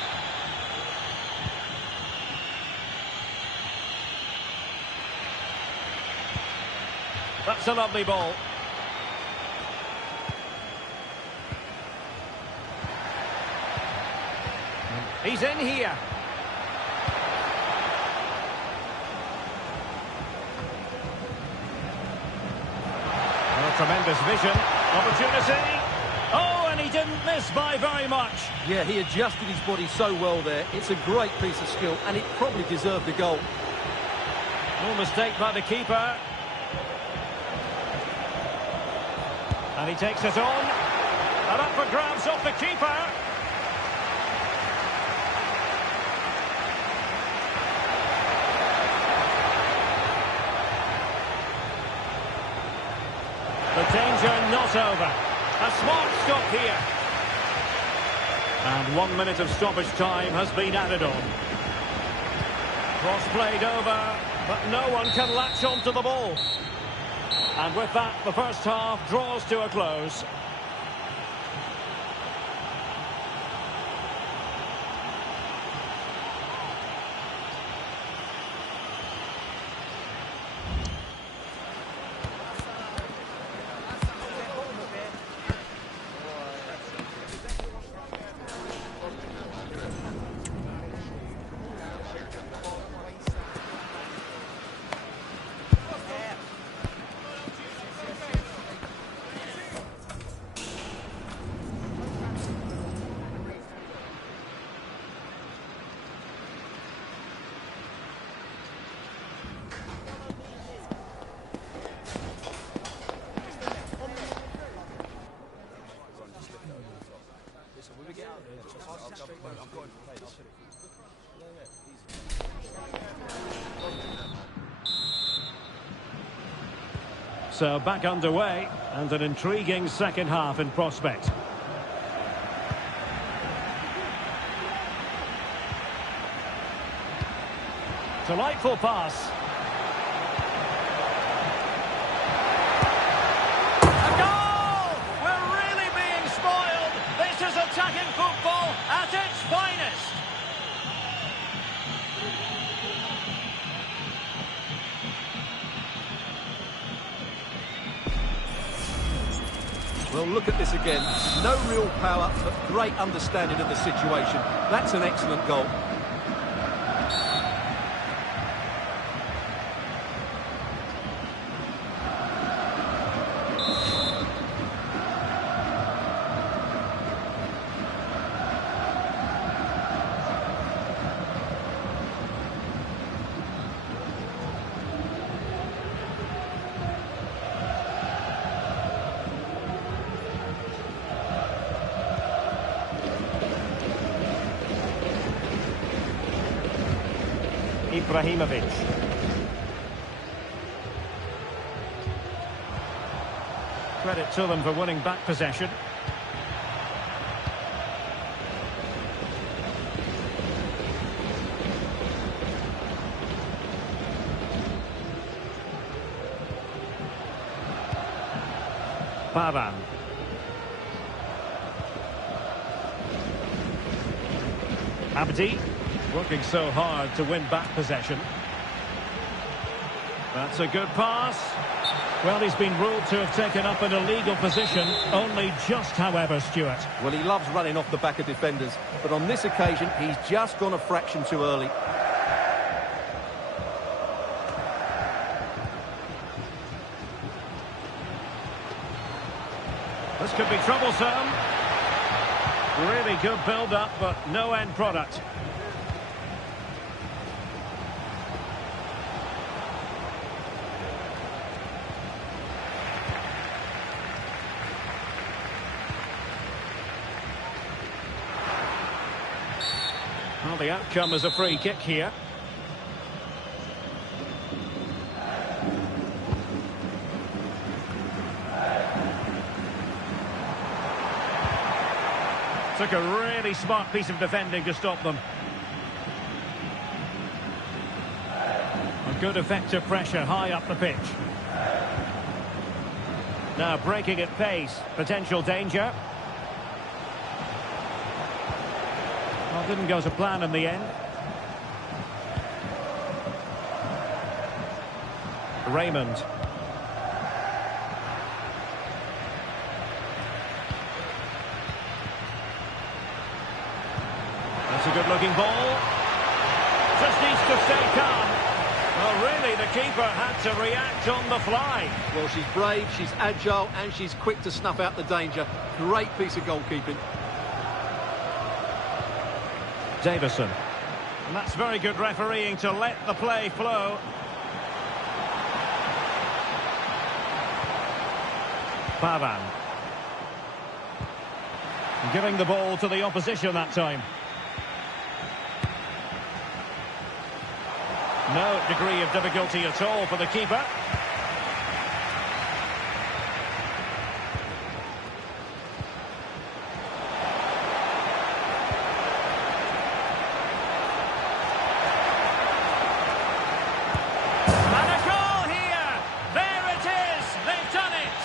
That's a lovely ball. He's in here. Oh, tremendous vision. Opportunity. Oh, and he didn't miss by very much. Yeah, he adjusted his body so well there. It's a great piece of skill, and it probably deserved a goal. No mistake by the keeper. And he takes it on. And up for grabs off the keeper. The danger not over. A smart stop here. And 1 minute of stoppage time has been added on. Cross played over, but no one can latch onto the ball. And with that, the first half draws to a close. So back underway, and an intriguing second half in prospect. Delightful pass. A goal! We're really being spoiled. This is attacking football at its finest. Well, look at this again. No real power, but great understanding of the situation. That's an excellent goal. Ibrahimovic. Credit to them for winning back possession. Pavan. Abdi, working so hard to win back possession. That's a good pass. Well, he's been ruled to have taken up an illegal position, only just, however, Stuart. Well, he loves running off the back of defenders, but on this occasion, he's just gone a fraction too early. This could be troublesome. Really good build-up, but no end product. Well, the outcome is a free kick here. Took a really smart piece of defending to stop them. A good effective pressure high up the pitch. Now breaking at pace. Potential danger. Well, didn't go to plan in the end. Raymond. That's a good-looking ball. Just needs to stay calm. Well, really, the keeper had to react on the fly. Well, she's brave, she's agile, and she's quick to snuff out the danger. Great piece of goalkeeping. Davison. And that's very good refereeing to let the play flow. Pavan. Giving the ball to the opposition that time. No degree of difficulty at all for the keeper. And a goal here! There it is! They've done it!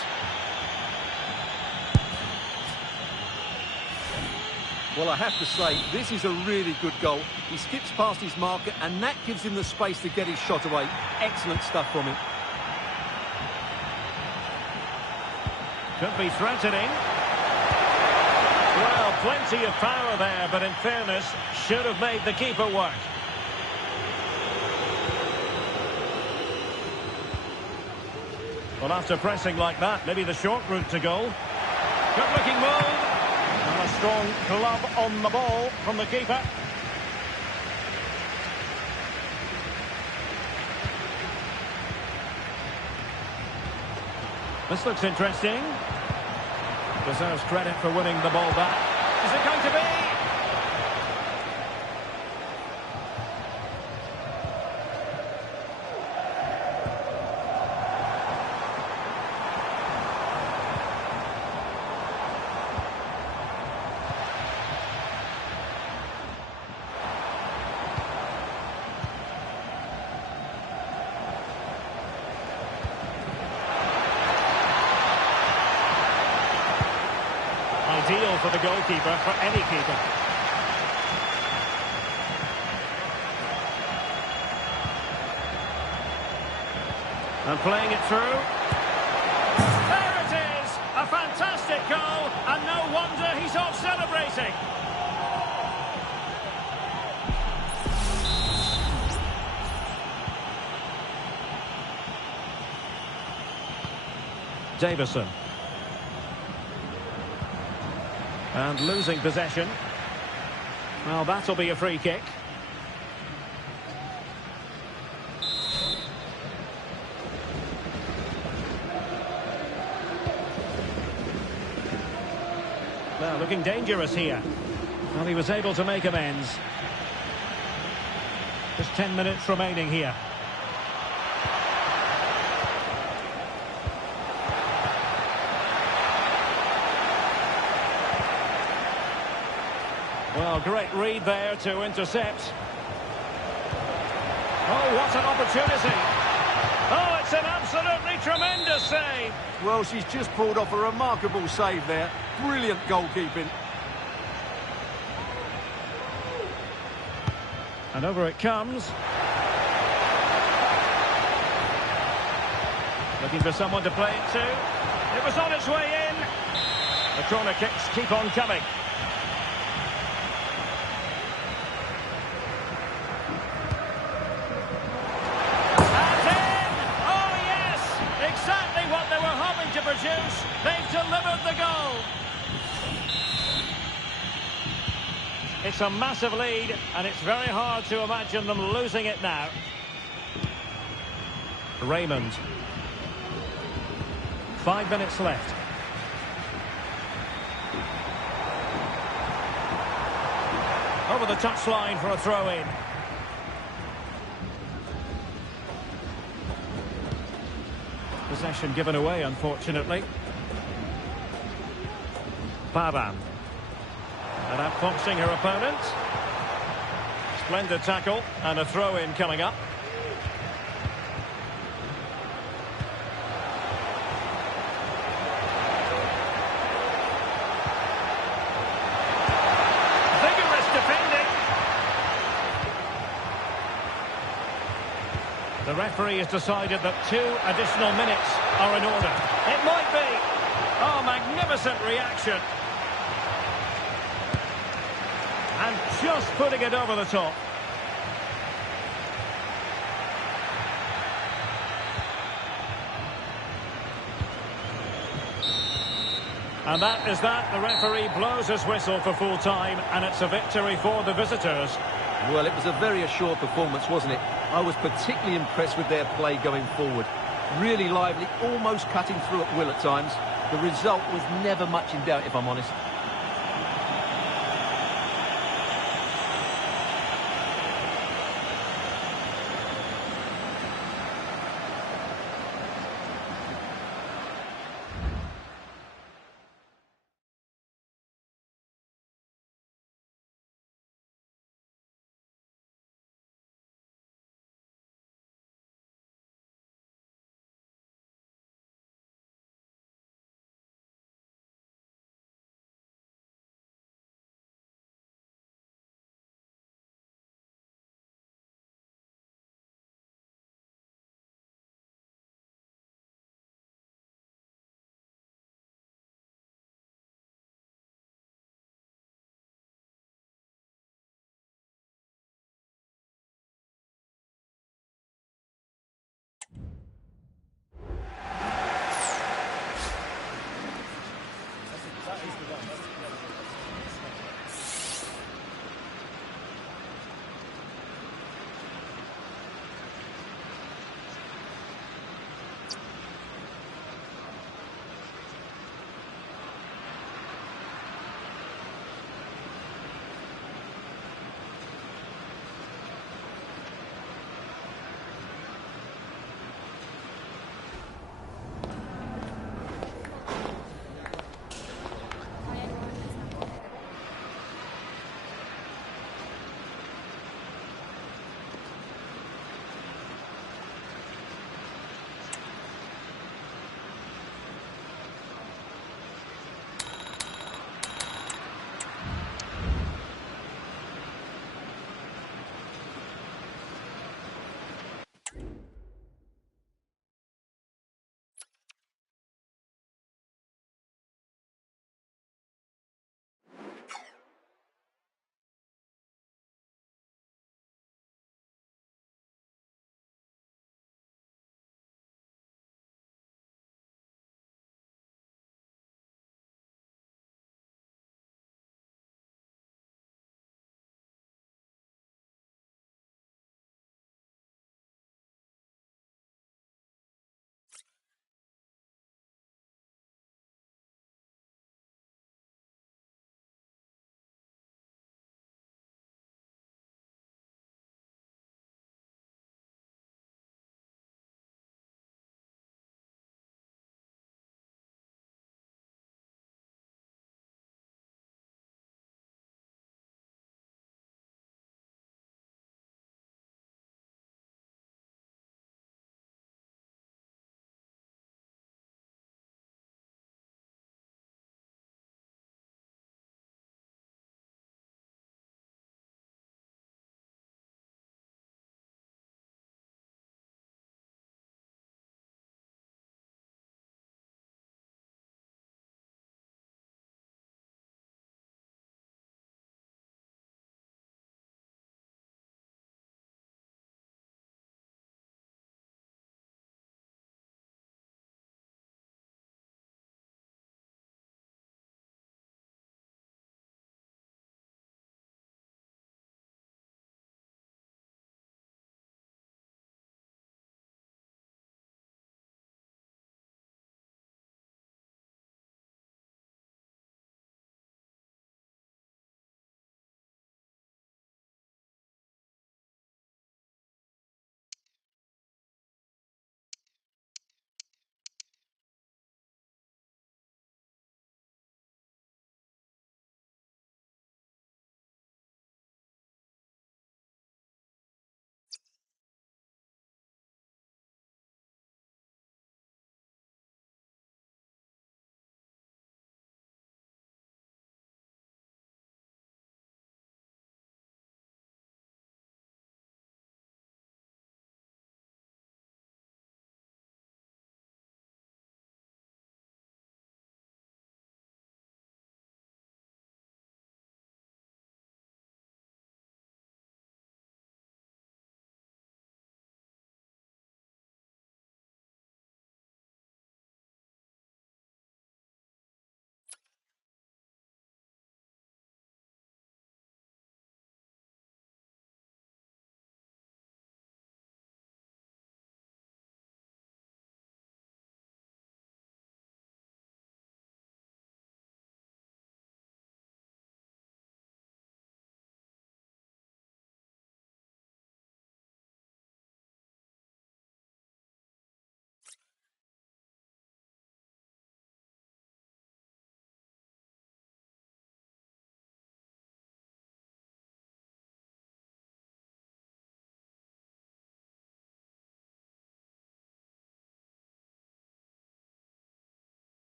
Well, I have to say, this is a really good goal. He skips past his marker, and that gives him the space to get his shot away. Excellent stuff from him. Could be threatening. Well, plenty of power there, but in fairness, should have made the keeper work. Well, after pressing like that, maybe the short route to goal. Good-looking move. And a strong club on the ball from the keeper. This looks interesting. Deserves credit for winning the ball back. Is it going to be? Ideal for the goalkeeper, for any keeper. And playing it through. There it is! A fantastic goal, and no wonder he's off celebrating. Davison. And losing possession. Well, that'll be a free kick. Well, looking dangerous here. Well, he was able to make amends. There's 10 minutes remaining here. Well, great read there to intercept. Oh, what an opportunity. Oh, it's an absolutely tremendous save. Well, she's just pulled off a remarkable save there. Brilliant goalkeeping. And over it comes. Looking for someone to play it to. It was on its way in. The corner kicks keep on coming. And in! Oh, yes! Exactly what they were hoping to produce. They've delivered the goal. It's a massive lead, and it's very hard to imagine them losing it now. Raymond. 5 minutes left. Over the touchline for a throw-in. Possession given away, unfortunately. Baban. And outfoxing her opponent. Splendid tackle and a throw-in coming up. Vigorous defending. The referee has decided that 2 additional minutes are in order. It might be. Oh, magnificent reaction. And just putting it over the top. And that is that. The referee blows his whistle for full time, and it's a victory for the visitors. Well, it was a very assured performance, wasn't it? I was particularly impressed with their play going forward. Really lively, almost cutting through at will at times. The result was never much in doubt, if I'm honest.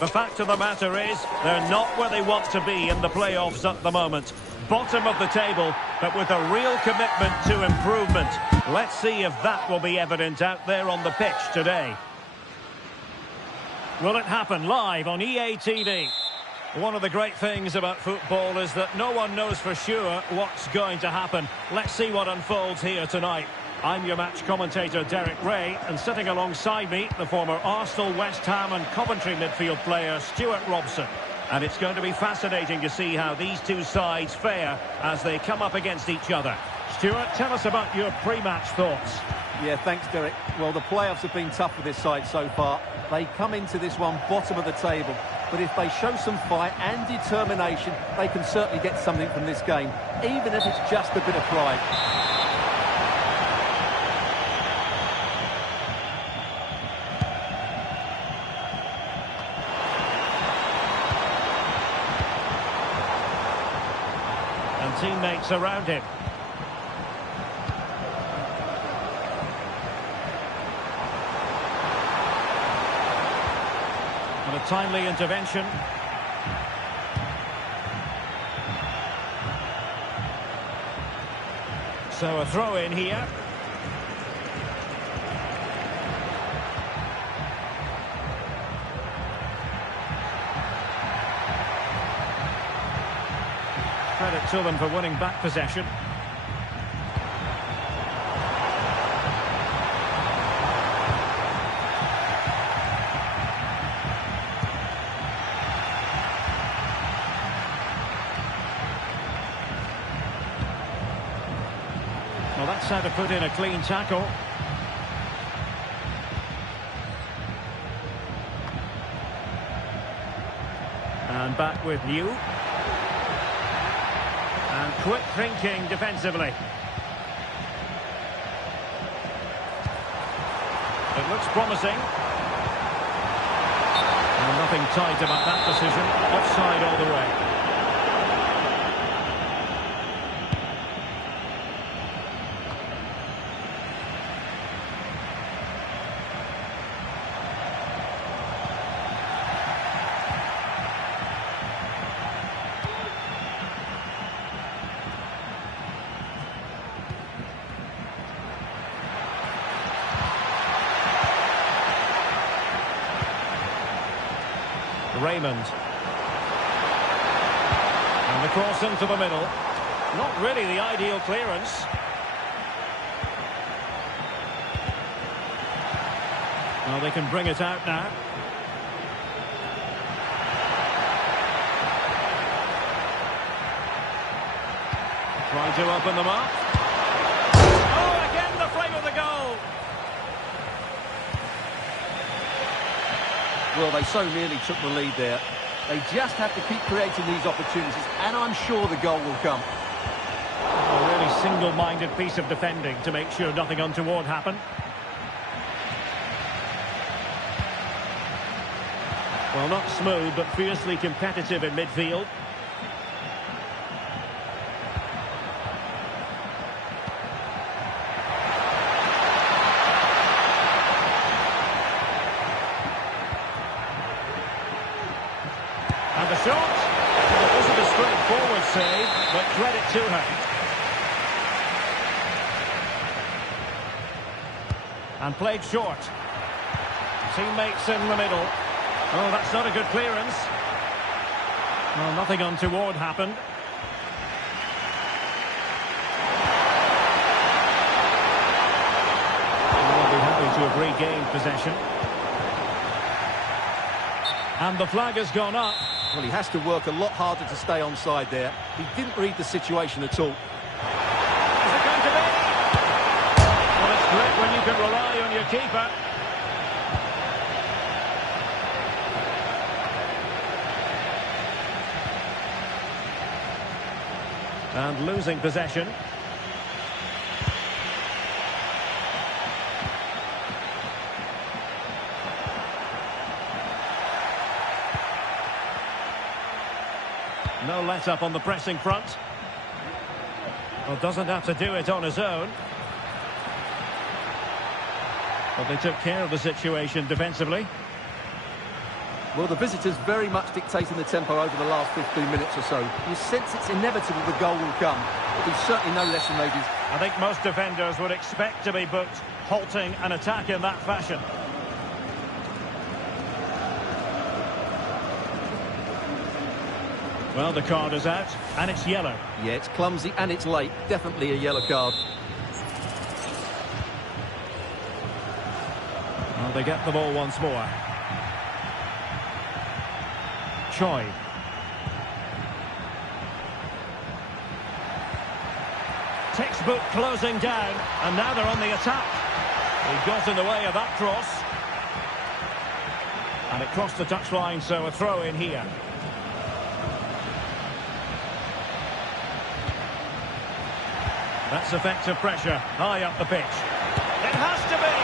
The fact of the matter is, they're not where they want to be in the playoffs at the moment. Bottom of the table, but with a real commitment to improvement. Let's see if that will be evident out there on the pitch today. Will it happen live on EA TV? One of the great things about football is that no one knows for sure what's going to happen. Let's see what unfolds here tonight. I'm your match commentator, Derek Ray, and sitting alongside me, the former Arsenal, West Ham and Coventry midfield player, Stuart Robson. And it's going to be fascinating to see how these two sides fare as they come up against each other. Stuart, tell us about your pre-match thoughts. Yeah, thanks, Derek. Well, the playoffs have been tough for this side so far. They come into this one bottom of the table. But if they show some fight and determination, they can certainly get something from this game, even if it's just a bit of pride. And teammates around him. And a timely intervention. So a throw in here. Credit to them for winning back possession. Well, that's how to put in a clean tackle. And back with New. And quick thinking defensively. It looks promising. And nothing tight about that decision. Offside all the way. Raymond. And the cross into the middle. Not really the ideal clearance. Well, they can bring it out now. Trying to open them up. Oh, again the flame of the goal. Well, they so nearly took the lead there. They just have to keep creating these opportunities, and I'm sure the goal will come. A really single-minded piece of defending to make sure nothing untoward happened. Well, not smooth, but fiercely competitive in midfield. And the shot. It wasn't a straightforward save, but credit to her. And played short. Teammates in the middle. Oh, that's not a good clearance. Well, nothing untoward happened. They'll be happy to have regained possession. And the flag has gone up. Well, he has to work a lot harder to stay onside there. He didn't read the situation at all. Is it going to be? Well, it's great when you can rely on your keeper. And losing possession. let up on the pressing front. Well, doesn't have to do it on his own. But they took care of the situation defensively. Well, the visitors very much dictating the tempo over the last 15 minutes or so. You sense it's inevitable the goal will come. It'll be certainly no less than they did. I think most defenders would expect to be booked, halting an attack in that fashion. Well, the card is out, and it's yellow. Yeah, it's clumsy and it's late. Definitely a yellow card. Well, they get the ball once more. Choi. Textbook closing down, and now they're on the attack. He got in the way of that cross. And it crossed the touchline, so a throw in here. That's effective pressure, high up the pitch. It has to be!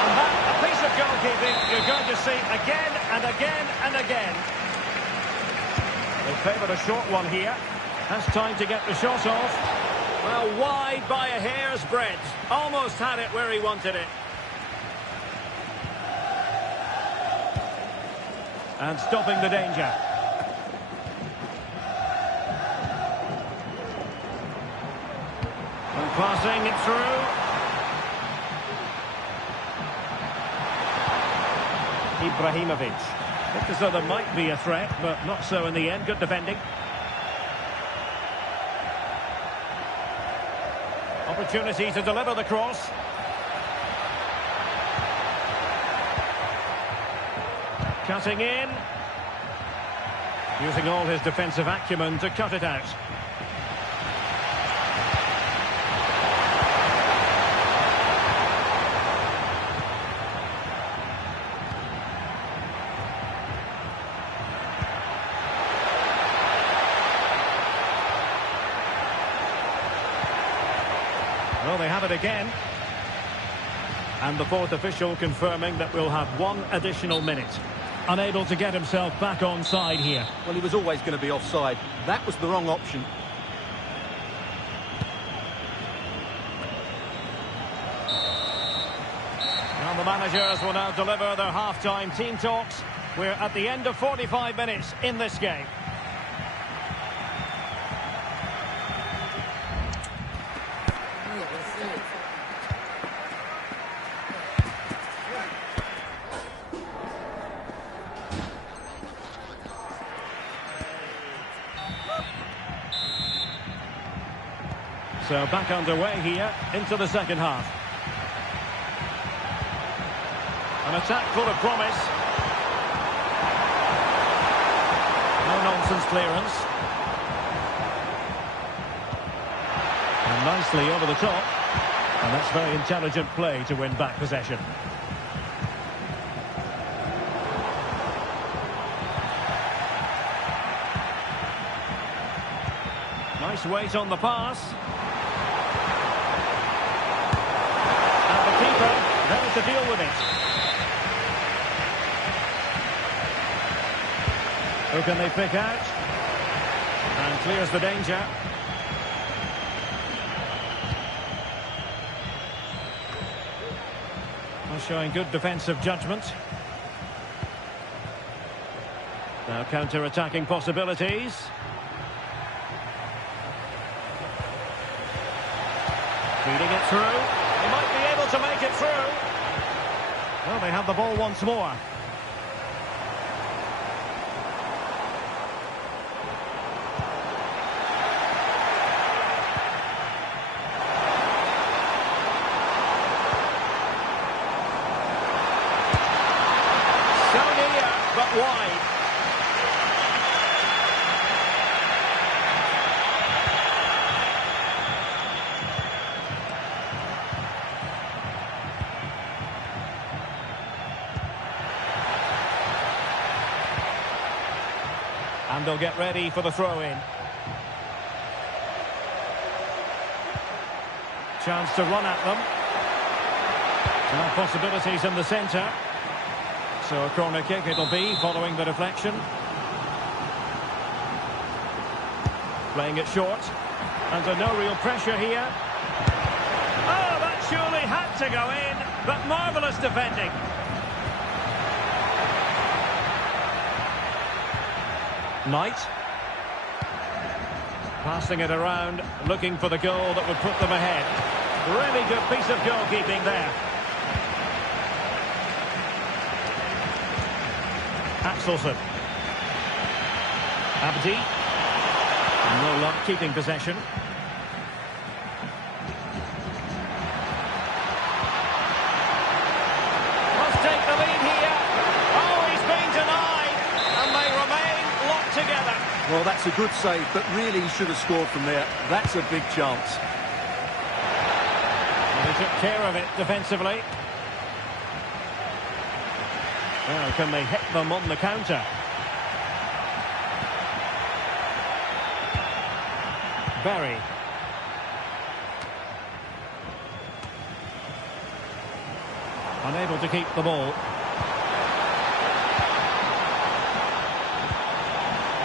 And that, a piece of goalkeeping you're going to see again and again and again. They favoured a short one here. Has time to get the shot off. Well, wide by a hair's breadth. Almost had it where he wanted it. And stopping the danger. And passing it through. Ibrahimovic. Looked as though there might be a threat, but not so in the end. Good defending. Opportunity to deliver the cross. Cutting in. Using all his defensive acumen to cut it out. Well, they have it again. And the fourth official confirming that we'll have one additional minute. Unable to get himself back on side here. Well, he was always going to be offside. That was the wrong option. And the managers will now deliver their half-time team talks. We're at the end of 45 minutes in this game. So back underway here into the second half. An attack full of promise. No nonsense clearance. And nicely over the top. And that's very intelligent play to win back possession. Nice weight on the pass. There to deal with it. Who can they pick out? And clears the danger. Well, showing good defensive judgment. Now counter-attacking possibilities. Feeding it through. He might be able to make it through. Well, they have the ball once more. So near, but wide. And they'll get ready for the throw-in. Chance to run at them. Now possibilities in the centre. So a corner kick it'll be following the deflection. Playing it short. Under no real pressure here. Oh, that surely had to go in, but marvellous defending. Knight. Passing it around, looking for the goal that would put them ahead. Really good piece of goalkeeping there. Axelson. Abdi. No luck keeping possession. Must take the lead here. Oh, he's been denied. And they remain locked together. Well, that's a good save, but really he should have scored from there. That's a big chance. Well, he took care of it defensively. Well, can they hit them on the counter? Barry. Unable to keep the ball.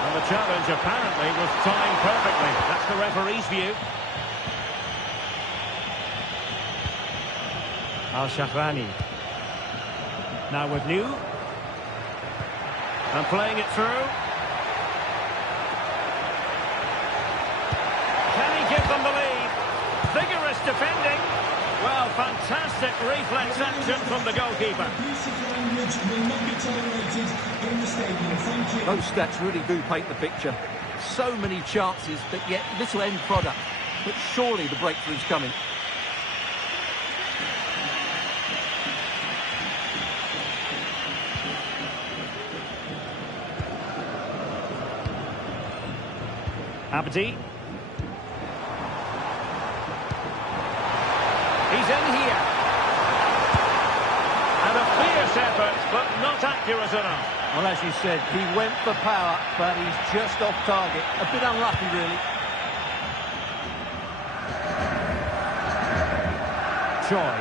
And the challenge apparently was timed perfectly. That's the referee's view. Al-Shahrani. Now with New. And playing it through. Can he give them the lead? Vigorous defending. Well, fantastic reflex action from the goalkeeper. Those stats really do paint the picture. So many chances, but yet little end product. But surely the breakthrough's coming. Abdi. He's in here. And a fierce effort, but not accurate enough. Well, as you said, he went for power, but he's just off target. A bit unlucky, really. Choi.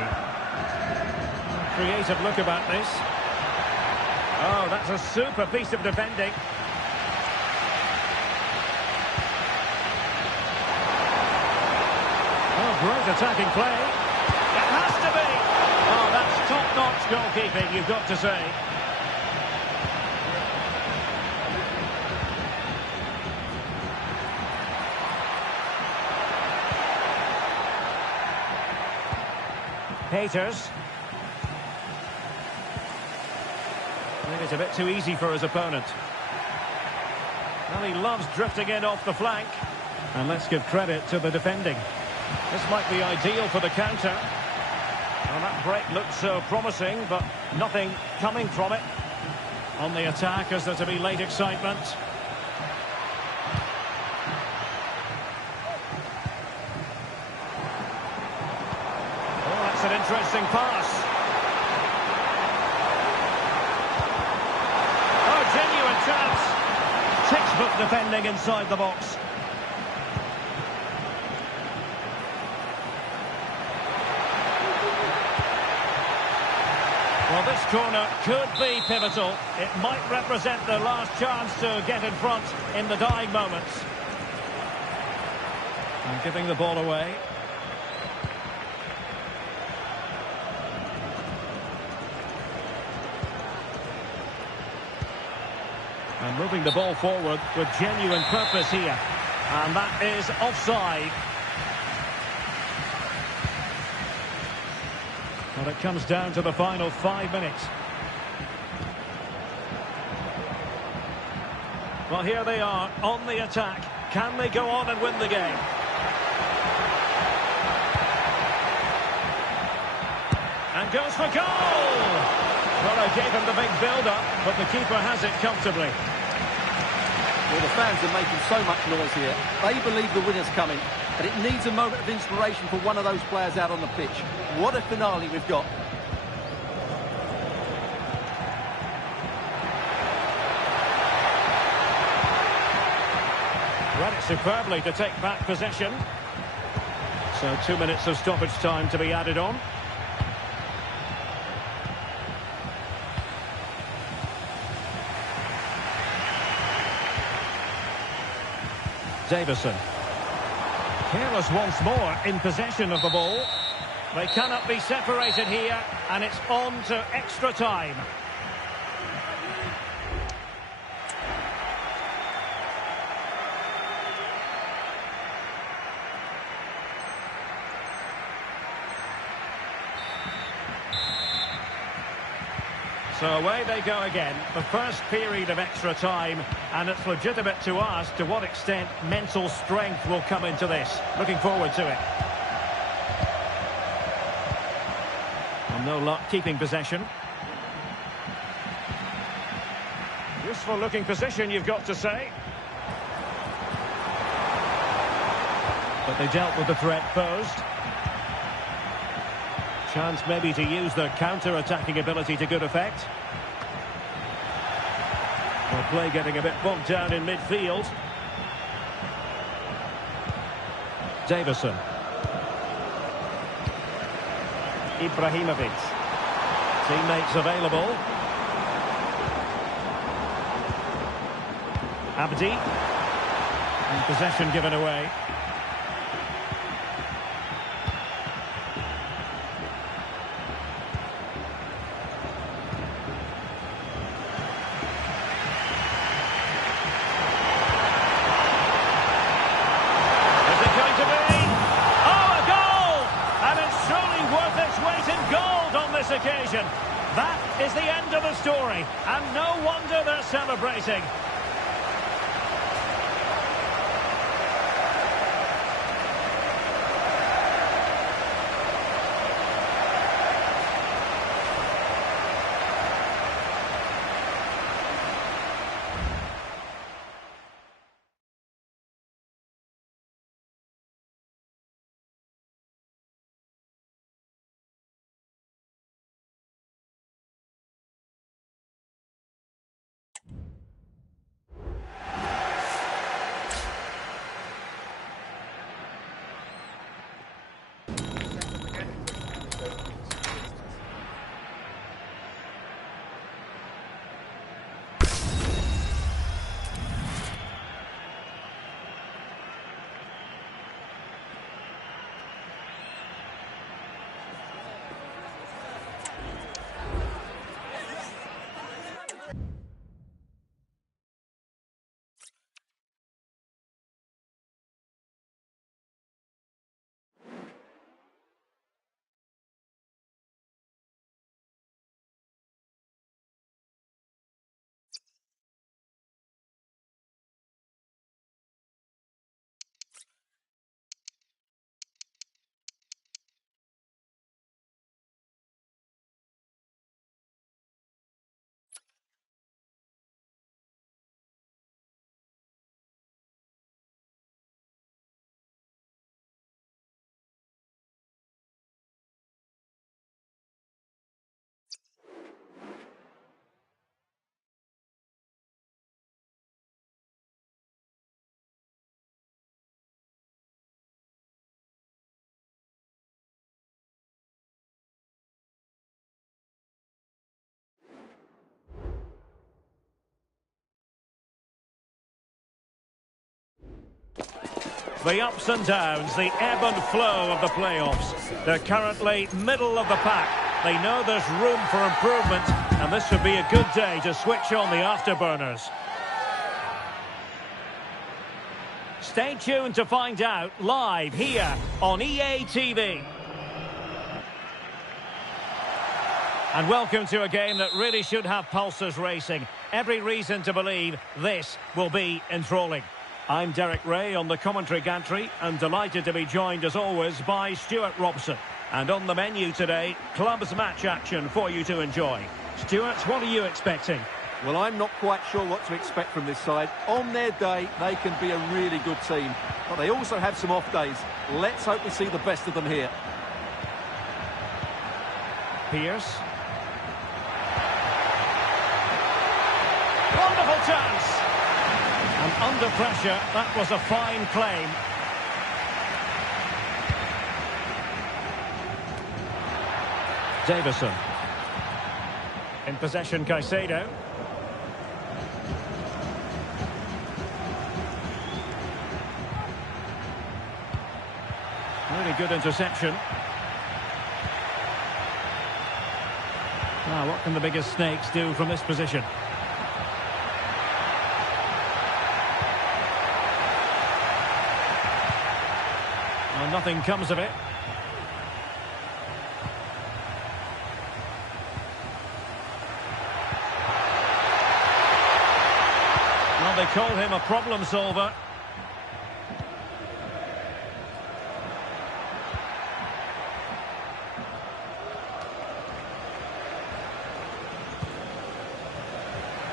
Creative look about this. Oh, that's a super piece of defending. Oh, great attacking play. It has to be. Oh, that's top-notch goalkeeping, you've got to say. Haters. I think it's a bit too easy for his opponent. Well, he loves drifting in off the flank. And let's give credit to the defending. This might be ideal for the counter. Well, that break looks promising, but nothing coming from it. On the attack, is there to be late excitement? Oh, that's an interesting pass. Oh, genuine chance. Textbook defending inside the box. Well, this corner could be pivotal. It might represent the last chance to get in front in the dying moments. And giving the ball away. And moving the ball forward with genuine purpose here. And that is offside. Well, it comes down to the final 5 minutes. Well, here they are on the attack. Can they go on and win the game? And goes for goal! Well, they gave him the big build-up, but the keeper has it comfortably. Well, the fans are making so much noise here. They believe the winner's coming, but it needs a moment of inspiration for one of those players out on the pitch. What a finale we've got. Read it superbly to take back possession. So 2 minutes of stoppage time to be added on. Davison. Careless once more in possession of the ball. They cannot be separated here, and it's on to extra time. So away they go again, the first period of extra time, and it's legitimate to ask to what extent mental strength will come into this. Looking forward to it. And no luck keeping possession. Useful looking position, you've got to say. But they dealt with the threat posed. Chance maybe to use their counter-attacking ability to good effect. Well, play getting a bit bogged down in midfield. Davison. Ibrahimovic. Teammates available. Abdi. And possession given away. Occasion. That is the end of the story, and no wonder they're celebrating. The ups and downs, the ebb and flow of the playoffs. They're currently middle of the pack. They know there's room for improvement, and this would be a good day to switch on the afterburners. Stay tuned to find out live here on EA TV. And welcome to a game that really should have pulses racing. Every reason to believe this will be enthralling. I'm Derek Ray on the commentary gantry, and delighted to be joined as always by Stuart Robson. And on the menu today, clubs match action for you to enjoy. Stuart, what are you expecting? Well, I'm not quite sure what to expect from this side. On their day, they can be a really good team, but they also have some off days. Let's hope we see the best of them here. Pierce. Wonderful chance. And under pressure, that was a fine claim. Davison. In possession, Caicedo. Really good interception. Now, what can the biggest snakes do from this position? Well, nothing comes of it. Well, they call him a problem solver.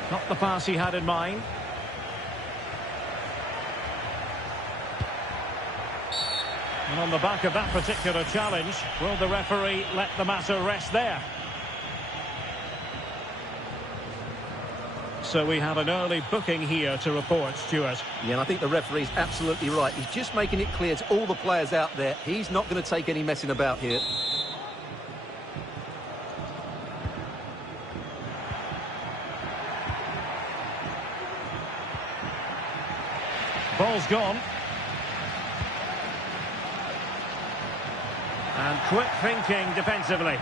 Not the pass he had in mind. And on the back of that particular challenge, will the referee let the matter rest there? So we have an early booking here to report, Stuart. Yeah, and I think the referee's absolutely right. He's just making it clear to all the players out there, he's not going to take any messing about here. Ball's gone. And quick thinking defensively.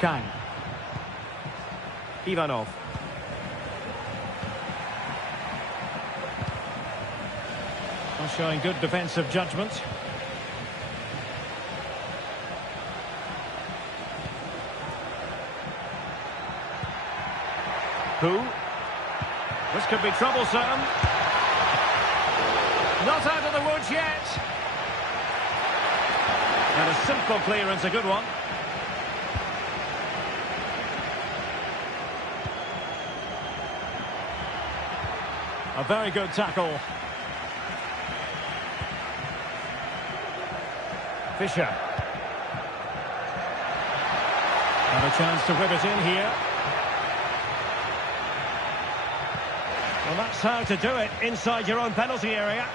Kang. Ivanov. Well, showing good defensive judgment. Who? This could be troublesome. Not out of the woods yet. And a simple clearance, a good one. A very good tackle. Fischer. And a chance to whip it in here. Well, that's how to do it inside your own penalty area.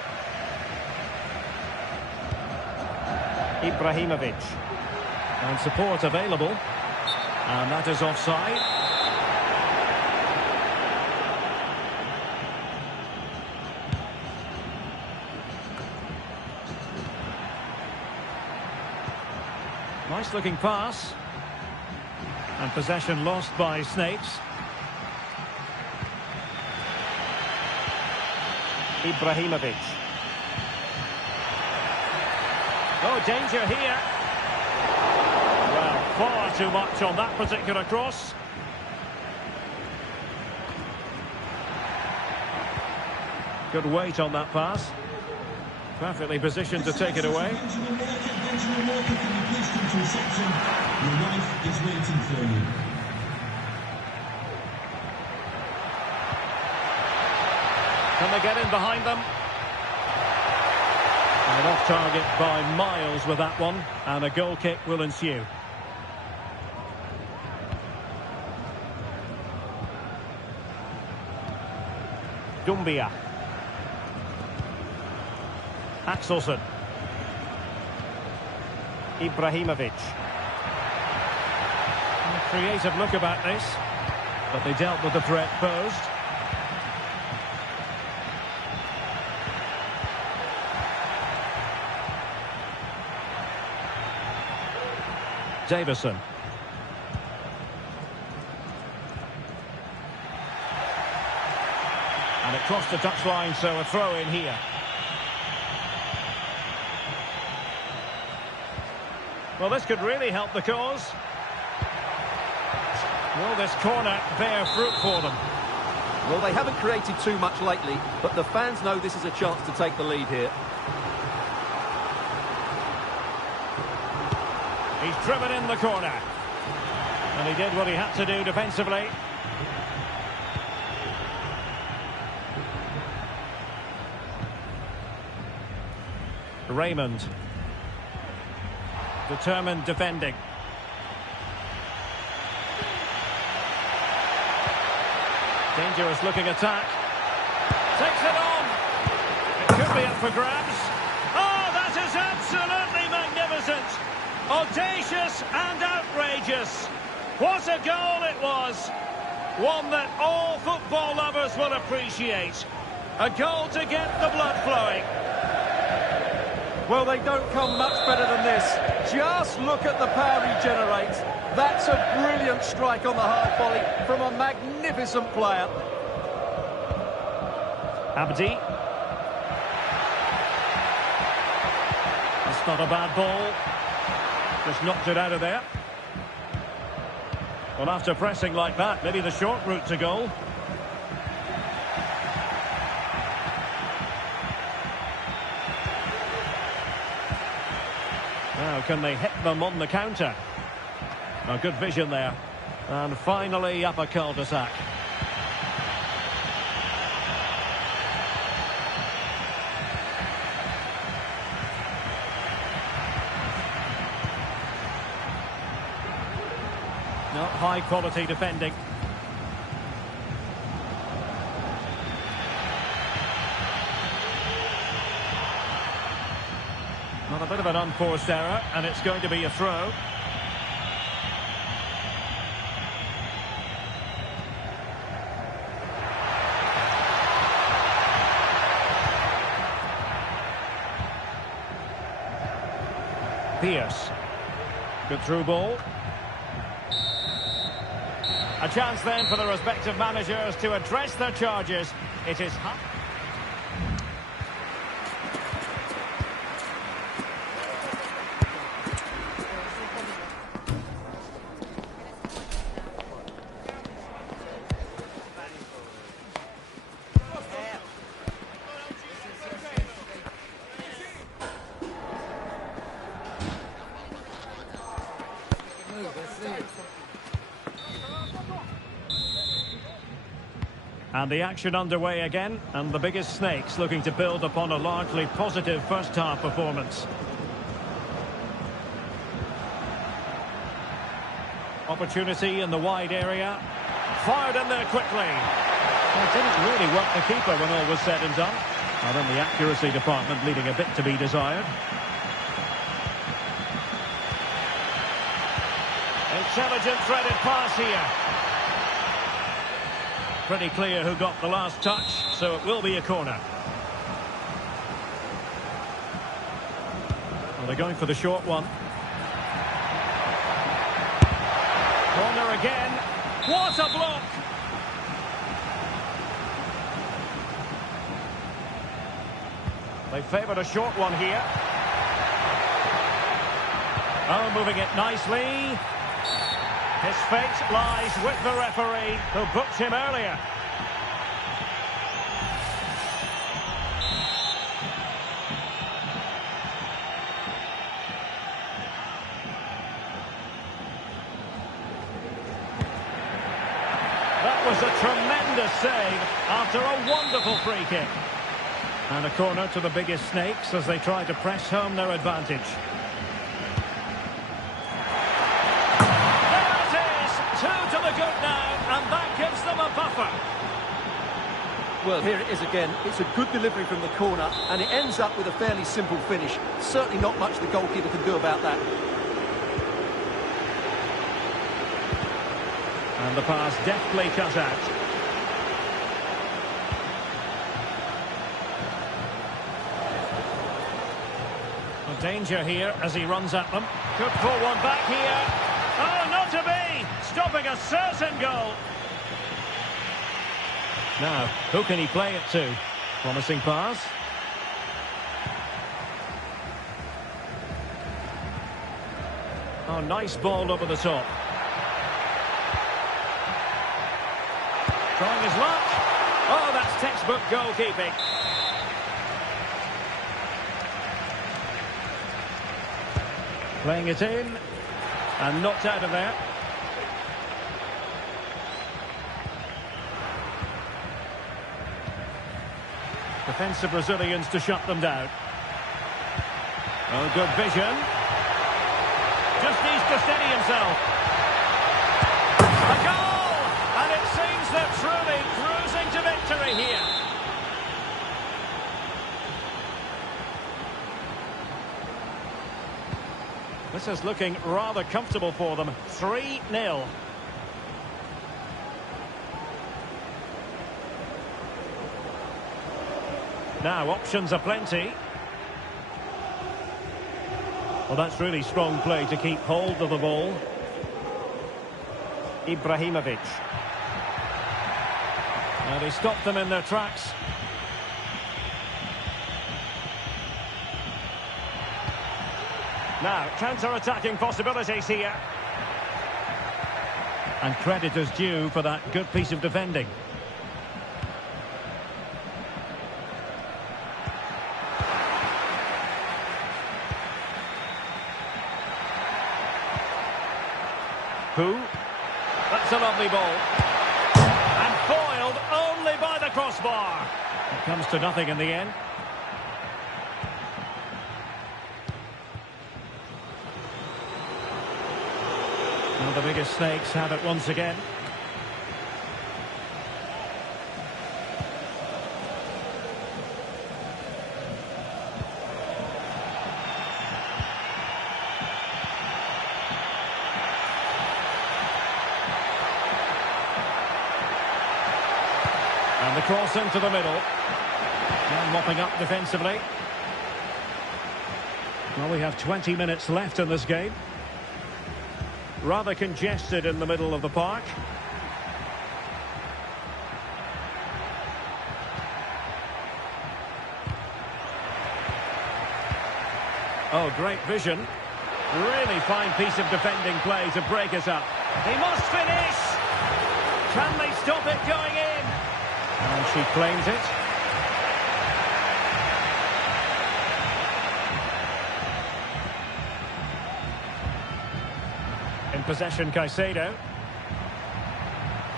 Ibrahimovic. And support available. And that is offside. Nice looking pass. And possession lost by Snakes. Ibrahimovic. Oh, danger here. Well, far too much on that particular cross. Good weight on that pass. Perfectly positioned to take it away. Benjamin Walker, can you please come to reception? Your wife is waiting for you. Can they get in behind them? And off target by miles with that one. And a goal kick will ensue. Dumbia. Axelsen. Ibrahimovic. A creative look about this. But they dealt with the threat posed. Davison. And it crossed the touchline, so a throw in here. Well, this could really help the cause. Will this corner bear fruit for them? Well, they haven't created too much lately, but the fans know this is a chance to take the lead here. He's driven in the corner. And he did what he had to do defensively. Raymond. Determined defending. Dangerous looking attack. Takes it on. It could be up for grabs. Oh, that is absolutely magnificent. Audacious and outrageous. What a goal it was. One that all football lovers will appreciate. A goal to get the blood flowing. Well, they don't come much better than this. Just look at the power he generates. That's a brilliant strike on the hard volley from a magnificent player. Abdi. That's not a bad ball. Just knocked it out of there. Well, after pressing like that, maybe the short route to goal. Now, can they hit them on the counter? Oh, good vision there. And finally, up a cul-de-sac. Not high-quality defending. Not a bit of an unforced error, and it's going to be a throw. Pierce. Good through ball. A chance then for the respective managers to address their charges. It is... And the action underway again, and the biggest snakes looking to build upon a largely positive first-half performance. Opportunity in the wide area. Fired in there quickly. Well, it didn't really work the keeper when all was said and done. And then the accuracy department leaving a bit to be desired. Intelligent threaded pass here. Pretty clear who got the last touch, so it will be a corner. Well, they're going for the short one. Corner again. What a block! They favoured a short one here. Oh, moving it nicely. His fate lies with the referee, who booked him earlier. That was a tremendous save after a wonderful free kick. And a corner to the biggest snakes as they try to press home their advantage. To the good now, and that gives them a buffer. Well, here it is again. It's a good delivery from the corner, and it ends up with a fairly simple finish. Certainly not much the goalkeeper can do about that. And the pass deftly cut out. A danger here as he runs at them. Could pull one back here. Oh, not to be! Stopping a certain goal. Now, who can he play it to? Promising pass. Oh, nice ball over the top. Trying his luck. Oh, that's textbook goalkeeping. Playing it in. And knocked out of there. Defensive Brazilians to shut them down. Oh, good vision. Just needs to steady himself. A goal! And it seems they're truly cruising to victory here. This is looking rather comfortable for them. 3-0. Now, options are plenty. Well, that's really strong play to keep hold of the ball. Ibrahimovic. Now they stopped them in their tracks. Now, counter-attacking possibilities here. And credit is due for that good piece of defending. Who? That's a lovely ball. And foiled only by the crossbar. It comes to nothing in the end. Well, the biggest snakes have it once again. And the cross into the middle. And mopping up defensively. Well, we have 20 minutes left in this game. Rather congested in the middle of the park. Oh, great vision. Really fine piece of defending play to break us up. He must finish! Can they stop it going in? And she claims it. In possession, Caicedo.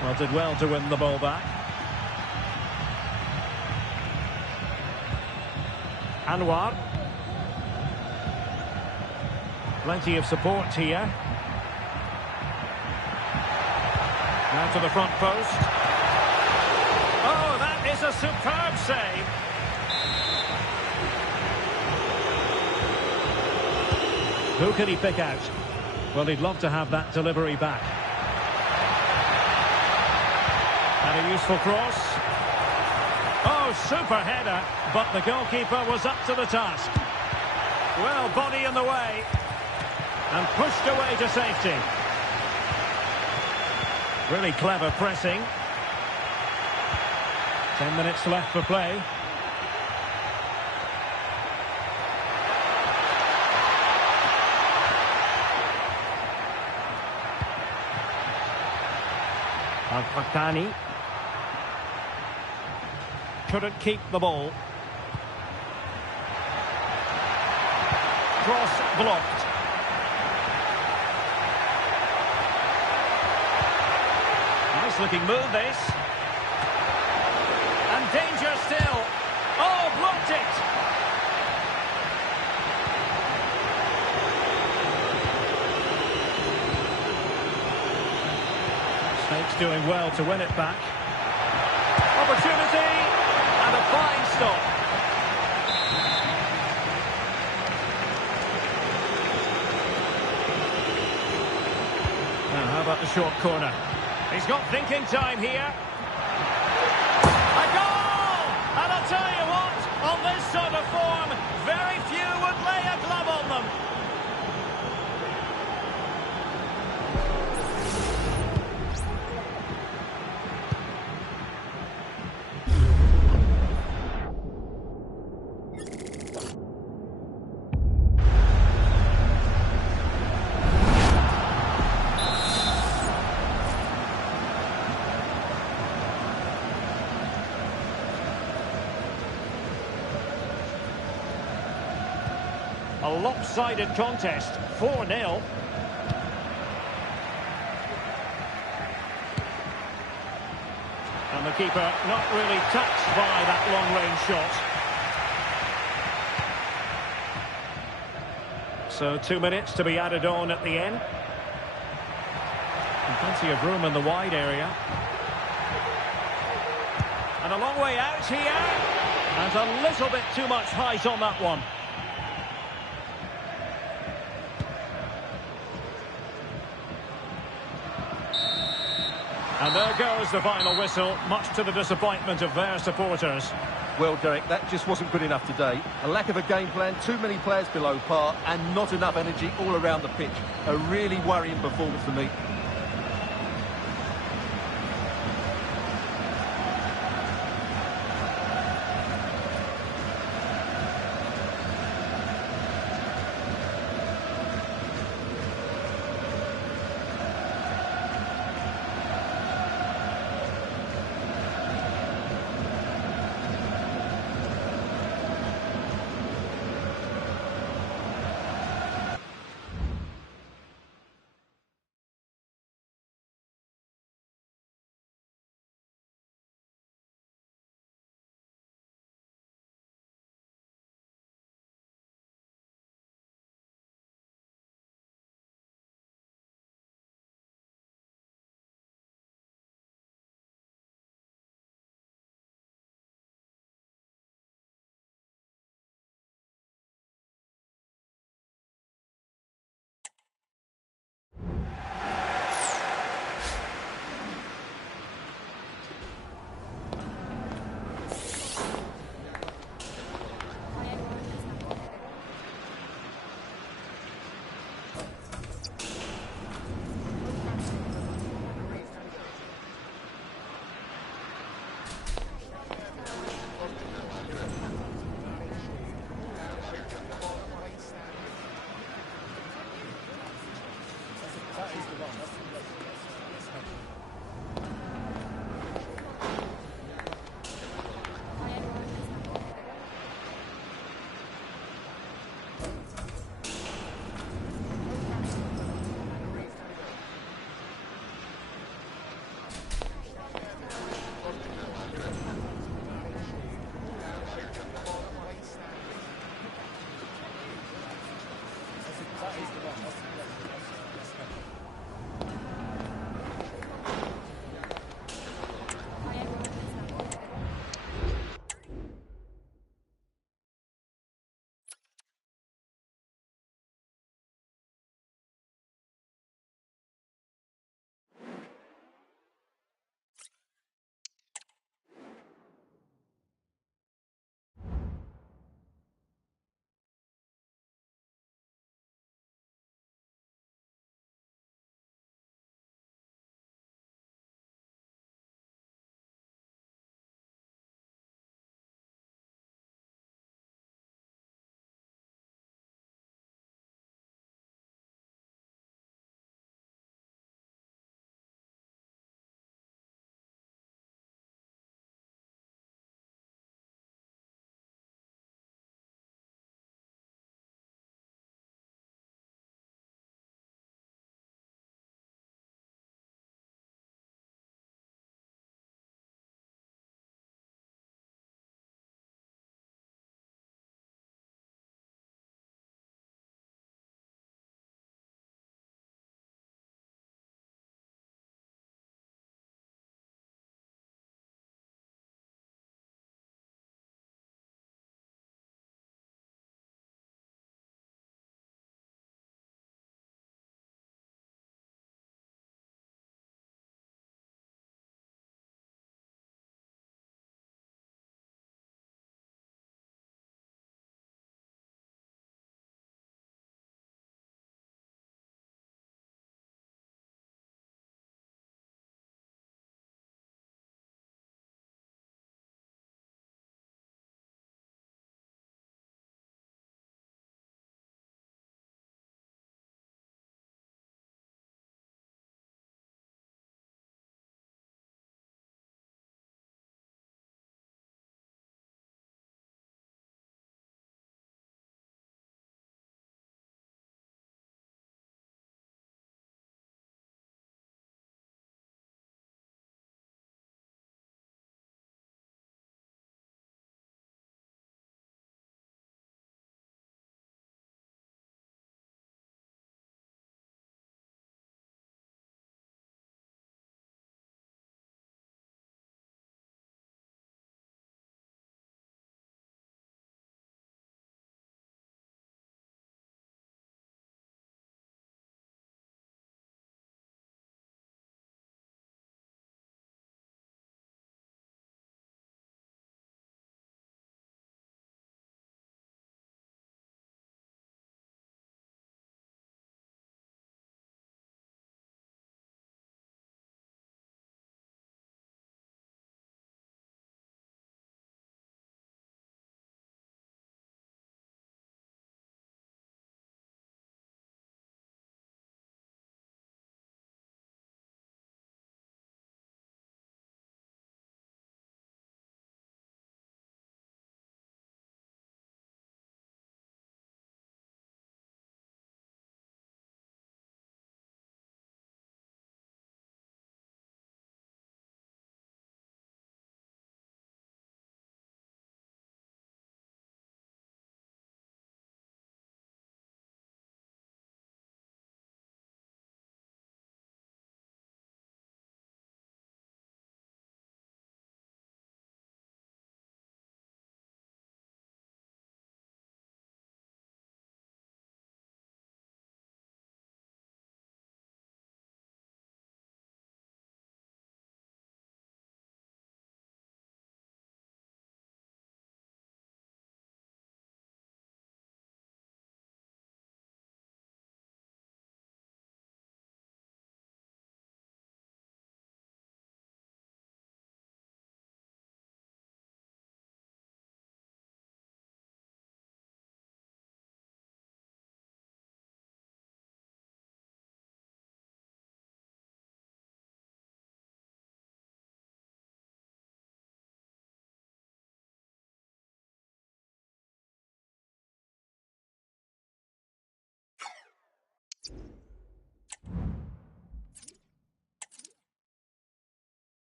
Well, did well to win the ball back. Anwar. Plenty of support here. Now to the front post. Oh, that is a superb save. Who can he pick out? Well, he'd love to have that delivery back. And a useful cross. Oh, super header, but the goalkeeper was up to the task. Well, body in the way. And pushed away to safety. Really clever pressing. 10 minutes left for play. Al-Fakani couldn't keep the ball. Cross blocked. Nice looking move this. And danger still. Oh, blocked it. Snake's doing well to win it back. Opportunity and a fine stop. Now, how about the short corner? He's got thinking time here. A goal! And I'll tell you what, on this sort of form, very few would lay a glove on them. A lopsided contest, 4-0. And the keeper not really touched by that long-range shot. So 2 minutes to be added on at the end. And plenty of room in the wide area. And a long way out here. And a little bit too much height on that one. And there goes the final whistle, much to the disappointment of their supporters. Well, Derek, that just wasn't good enough today. A lack of a game plan, too many players below par, and not enough energy all around the pitch. A really worrying performance for me.